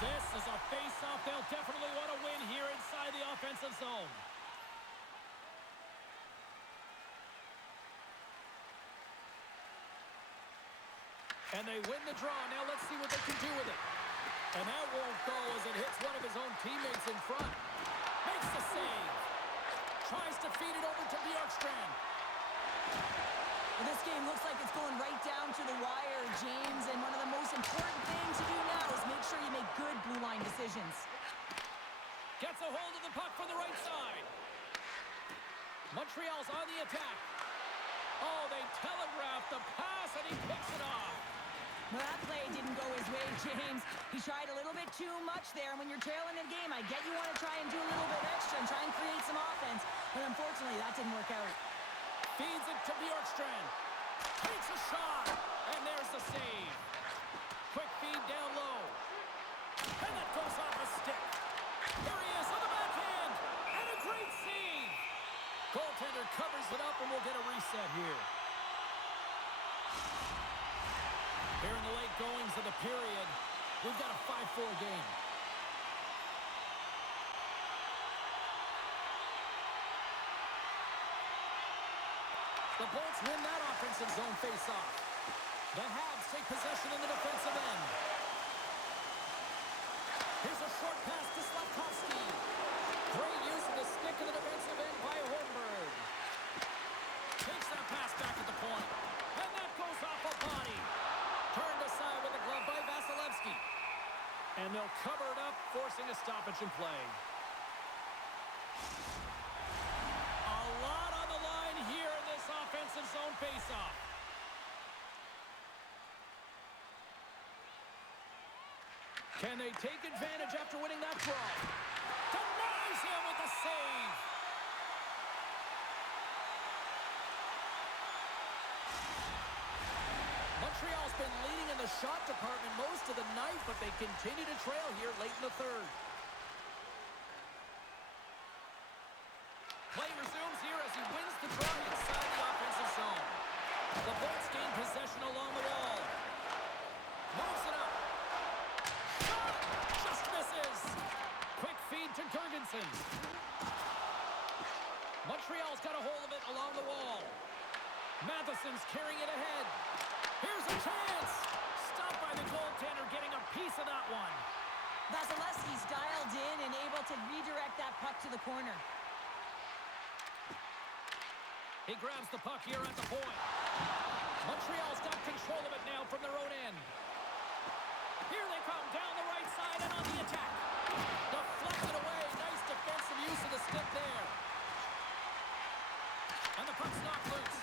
This is a face-off they'll definitely want to win here inside the offensive zone. And they win the draw. Now let's see what they can do with it. And that won't go as it hits one of his own teammates in front. Makes the save. Tries to feed it over to Bjorkstrand. Well, this game looks like it's going right down to the wire, James, and one of the most important things to do now is make sure you make good blue line decisions. Gets a hold of the puck from the right side. Montreal's on the attack. Oh, they telegraphed the pass, and he picks it off. Well, that play didn't go his way, James. He tried a little bit too much there. When you're trailing in a game, I get you want to try and do a little bit extra and try and create some offense, but unfortunately, that didn't work out. Feeds it to Bjorkstrand. Takes a shot, and there's the save. Quick feed down low. And that goes off a stick. Here he is on the backhand, and a great save. Goaltender covers it up, and we'll get a reset here. Here in the late goings of the period, we've got a 5-4 game. The Bolts win that offensive zone face-off. The Habs take possession in the defensive end. Here's a short pass to Slavkovsky. Great use of the stick in the defensive end by Holmberg. Takes that pass back at the point. And that goes off a body. Turned aside with the glove by Vasilevsky. And they'll cover it up, forcing a stoppage in play. A lot on the line here in this offensive zone faceoff. Can they take advantage after winning that draw? Denies him with the save. Montreal's been leading in the shot department most of the night, but they continue to trail here late in the third. Play resumes here as he wins the draw inside the offensive zone. The Bolts gain possession along the wall. Moves it up. Shot! Just misses. Quick feed to Gergensen. Montreal's got a hold of it along the wall. Matheson's carrying it ahead. Here's a chance. Stopped by the goaltender, getting a piece of that one. Vasilevsky's dialed in and able to redirect that puck to the corner. He grabs the puck here at the point. Montreal's got control of it now from their own end. Here they come down the right side and on the attack. Deflected away. Nice defensive use of the stick there. And the puck's knocked loose.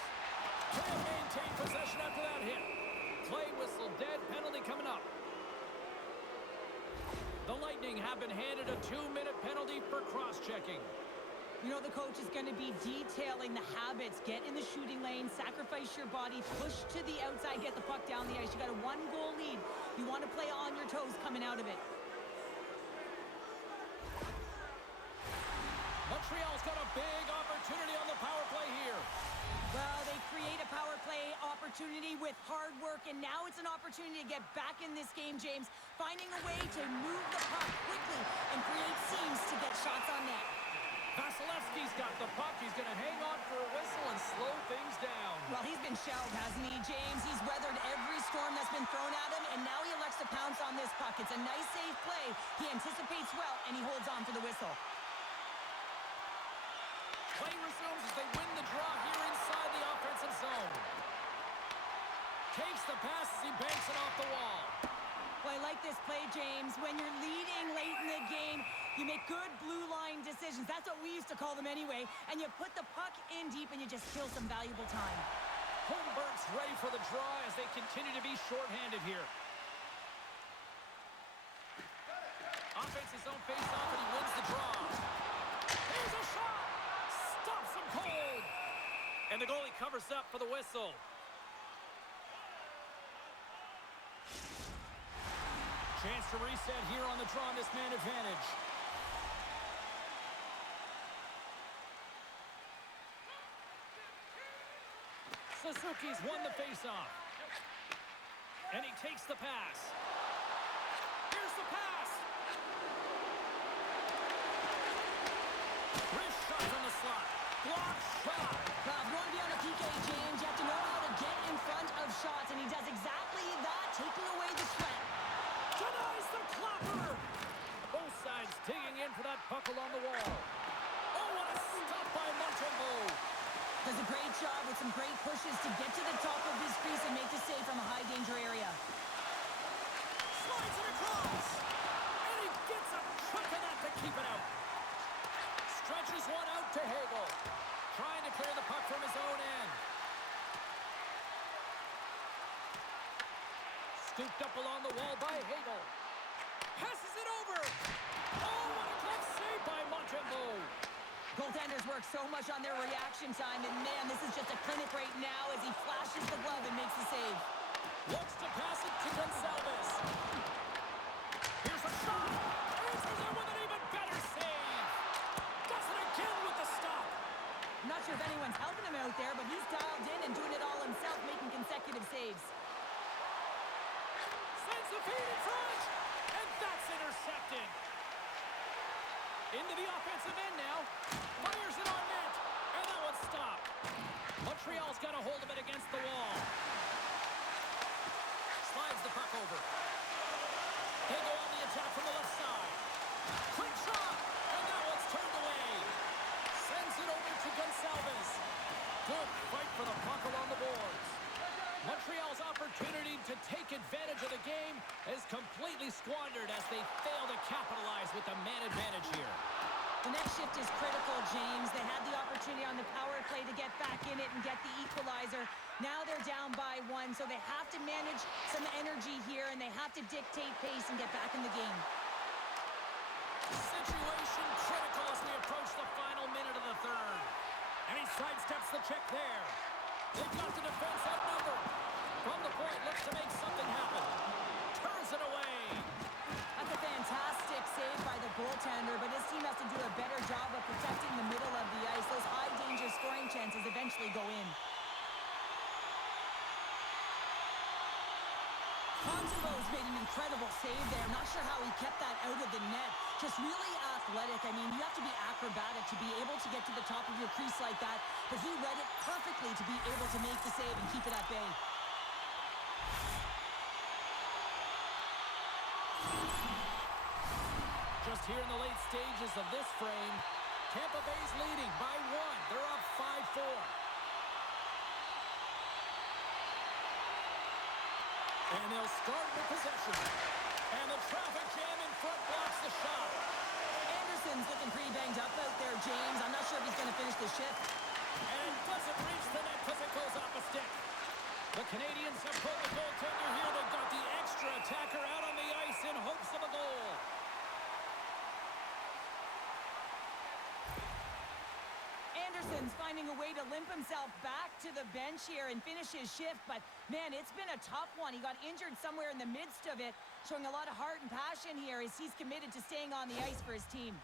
Can't maintain possession after that hit. Play whistle dead. Penalty coming up. The Lightning have been handed a 2-minute penalty for cross-checking. You know the coach is going to be detailing the habits. Get in the shooting lane, sacrifice your body, push to the outside, get the puck down the ice. You got a 1-goal lead. You want to play on your toes coming out of it. Montreal's got a big opportunity on the power play here. Well, they create a power play opportunity with hard work, and now it's an opportunity to get back in this game, James. Finding a way to move the puck quickly and create seams to get shots on net. Vasilevsky's got the puck. He's going to hang on for a whistle and slow things down. Well, he's been shelled, hasn't he, James? He's weathered every storm that's been thrown at him, and now he elects to pounce on this puck. It's a nice, safe play. He anticipates well, and he holds on for the whistle. Play resumes as they win the draw here inside the offensive zone. Takes the pass as he banks it off the wall. Well, I like this play, James. When you're leading late in the game, you make good blue line decisions. That's what we used to call them anyway. And you put the puck in deep and you just kill some valuable time. Holmberg's ready for the draw as they continue to be shorthanded here. Offense his own face-off and he wins the draw. Here's a shot! Stops him cold! And the goalie covers up for the whistle. Chance to reset here on the draw on this man advantage. Suzuki's won the faceoff. And he takes the pass. Here's the pass. Wrist shot from the slot. Block shot. Well, if you want to be on a PK, James, you have to know how to get in front of shots, and he does exactly that, taking away the sweat. Denies the clapper. Both sides digging in for that puck along the wall. Oh, what a stop by Montembeault. Does a great job with some great pushes to get to the top of his crease and make the save from a high-danger area. Slides it across. And he gets a chunk of that to keep it out. Stretches one out to Hagel. Trying to clear the puck from his own end. Scooped up along the wall by Hagel. Passes it over. Oh, what a glove save by Montembeault. Goaltenders work so much on their reaction time, and man, this is just a clinic right now as he flashes the glove and makes the save. Looks to pass it to Gonsalves. Here's a shot. Answers it with an even better save. Does it again with the stop. I'm not sure if anyone's helping him out there, but he's dialed in and doing it all himself, making consecutive saves. Into the offensive end now. Fires it on net. And that one's stopped. Montreal's got a hold of it against the wall. Slides the puck over. They go on the attack from the left side. Quick shot. And that one's turned away. Sends it over to Gonçalves. Good fight for the puck along the boards. Montreal's opportunity to take advantage of the game is completely squandered as they fail to capitalize with the man advantage here. The next shift is critical, James. They had the opportunity on the power play to get back in it and get the equalizer. Now they're down by 1, so they have to manage some energy here, and they have to dictate pace and get back in the game. Situation critical as we approach the final minute of the third. And he sidesteps the check there. They've got the defense outnumbered. From the point, looks to make something happen. Turns it away. That's a fantastic save by the goaltender, but his team has to do a better job of protecting the middle of the ice. Those high-danger scoring chances eventually go in. Montembeault's made an incredible save there. Not sure how he kept that out of the net. Just really athletic. I mean, you have to be acrobatic to be able to get to the top of your crease like that. But he read it perfectly to be able to make the save and keep it at bay. Just here in the late stages of this frame, Tampa Bay's leading by 1. They're up 5-4. And they'll start with possession. And the traffic jam in front blocks the shot. Anderson's looking pretty banged up out there, James. I'm not sure if he's going to finish the shift. And it doesn't reach the net because it goes off a stick. The Canadiens have pulled the goaltender here. They've got the extra attacker out on the ice in hopes of a goal. Anderson's finding a way to limp himself back to the bench here and finish his shift, but man, it's been a tough one. He got injured somewhere in the midst of it, showing a lot of heart and passion here as he's committed to staying on the ice for his team.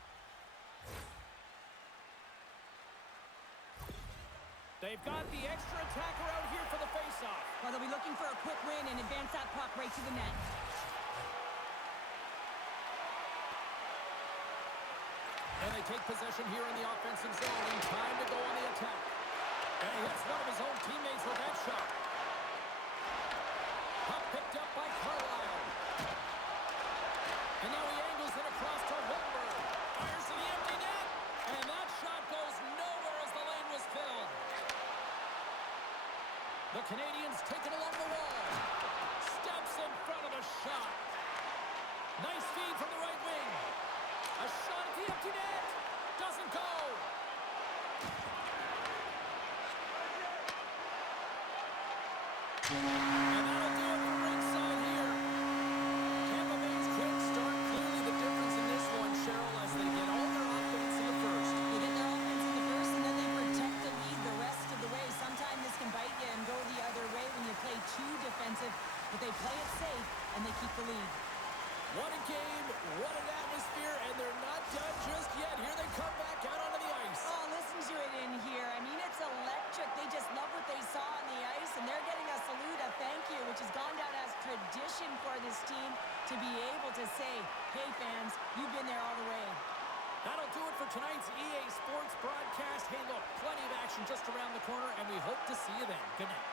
They've got the extra attacker out here for the faceoff. Well, they'll be looking for a quick win and advance that puck right to the net. And they take possession here in the offensive zone in time to go on the attack. And he hits one of his own teammates with that shot. Puck picked up by Carlisle. And now he angles it across to Holmberg. Fires to the empty net. And that shot goes nowhere as the lane was filled. The Canadiens take it along the wall. Steps in front of the shot. Nice feed from the right wing. A shot at the empty net. Doesn't go. And that'll do it for ringside here. Tampa Bay's quick start. Clearly the difference in this one, Cheryl, as they get all their offense in the first. They get their offense in the first, and then they protect the lead the rest of the way. Sometimes this can bite you and go the other way when you play too defensive, but they play it safe, and they keep the lead. What a game, what an atmosphere, and they're not done just yet. Here they come back out onto the ice. Oh, listen to it in here. I mean, it's electric. They just love what they saw on the ice, and they're getting a salute, a thank you, which has gone down as tradition for this team to be able to say, hey, fans, you've been there all the way. That'll do it for tonight's EA Sports broadcast. Hey, look, plenty of action just around the corner, and we hope to see you then. Good night.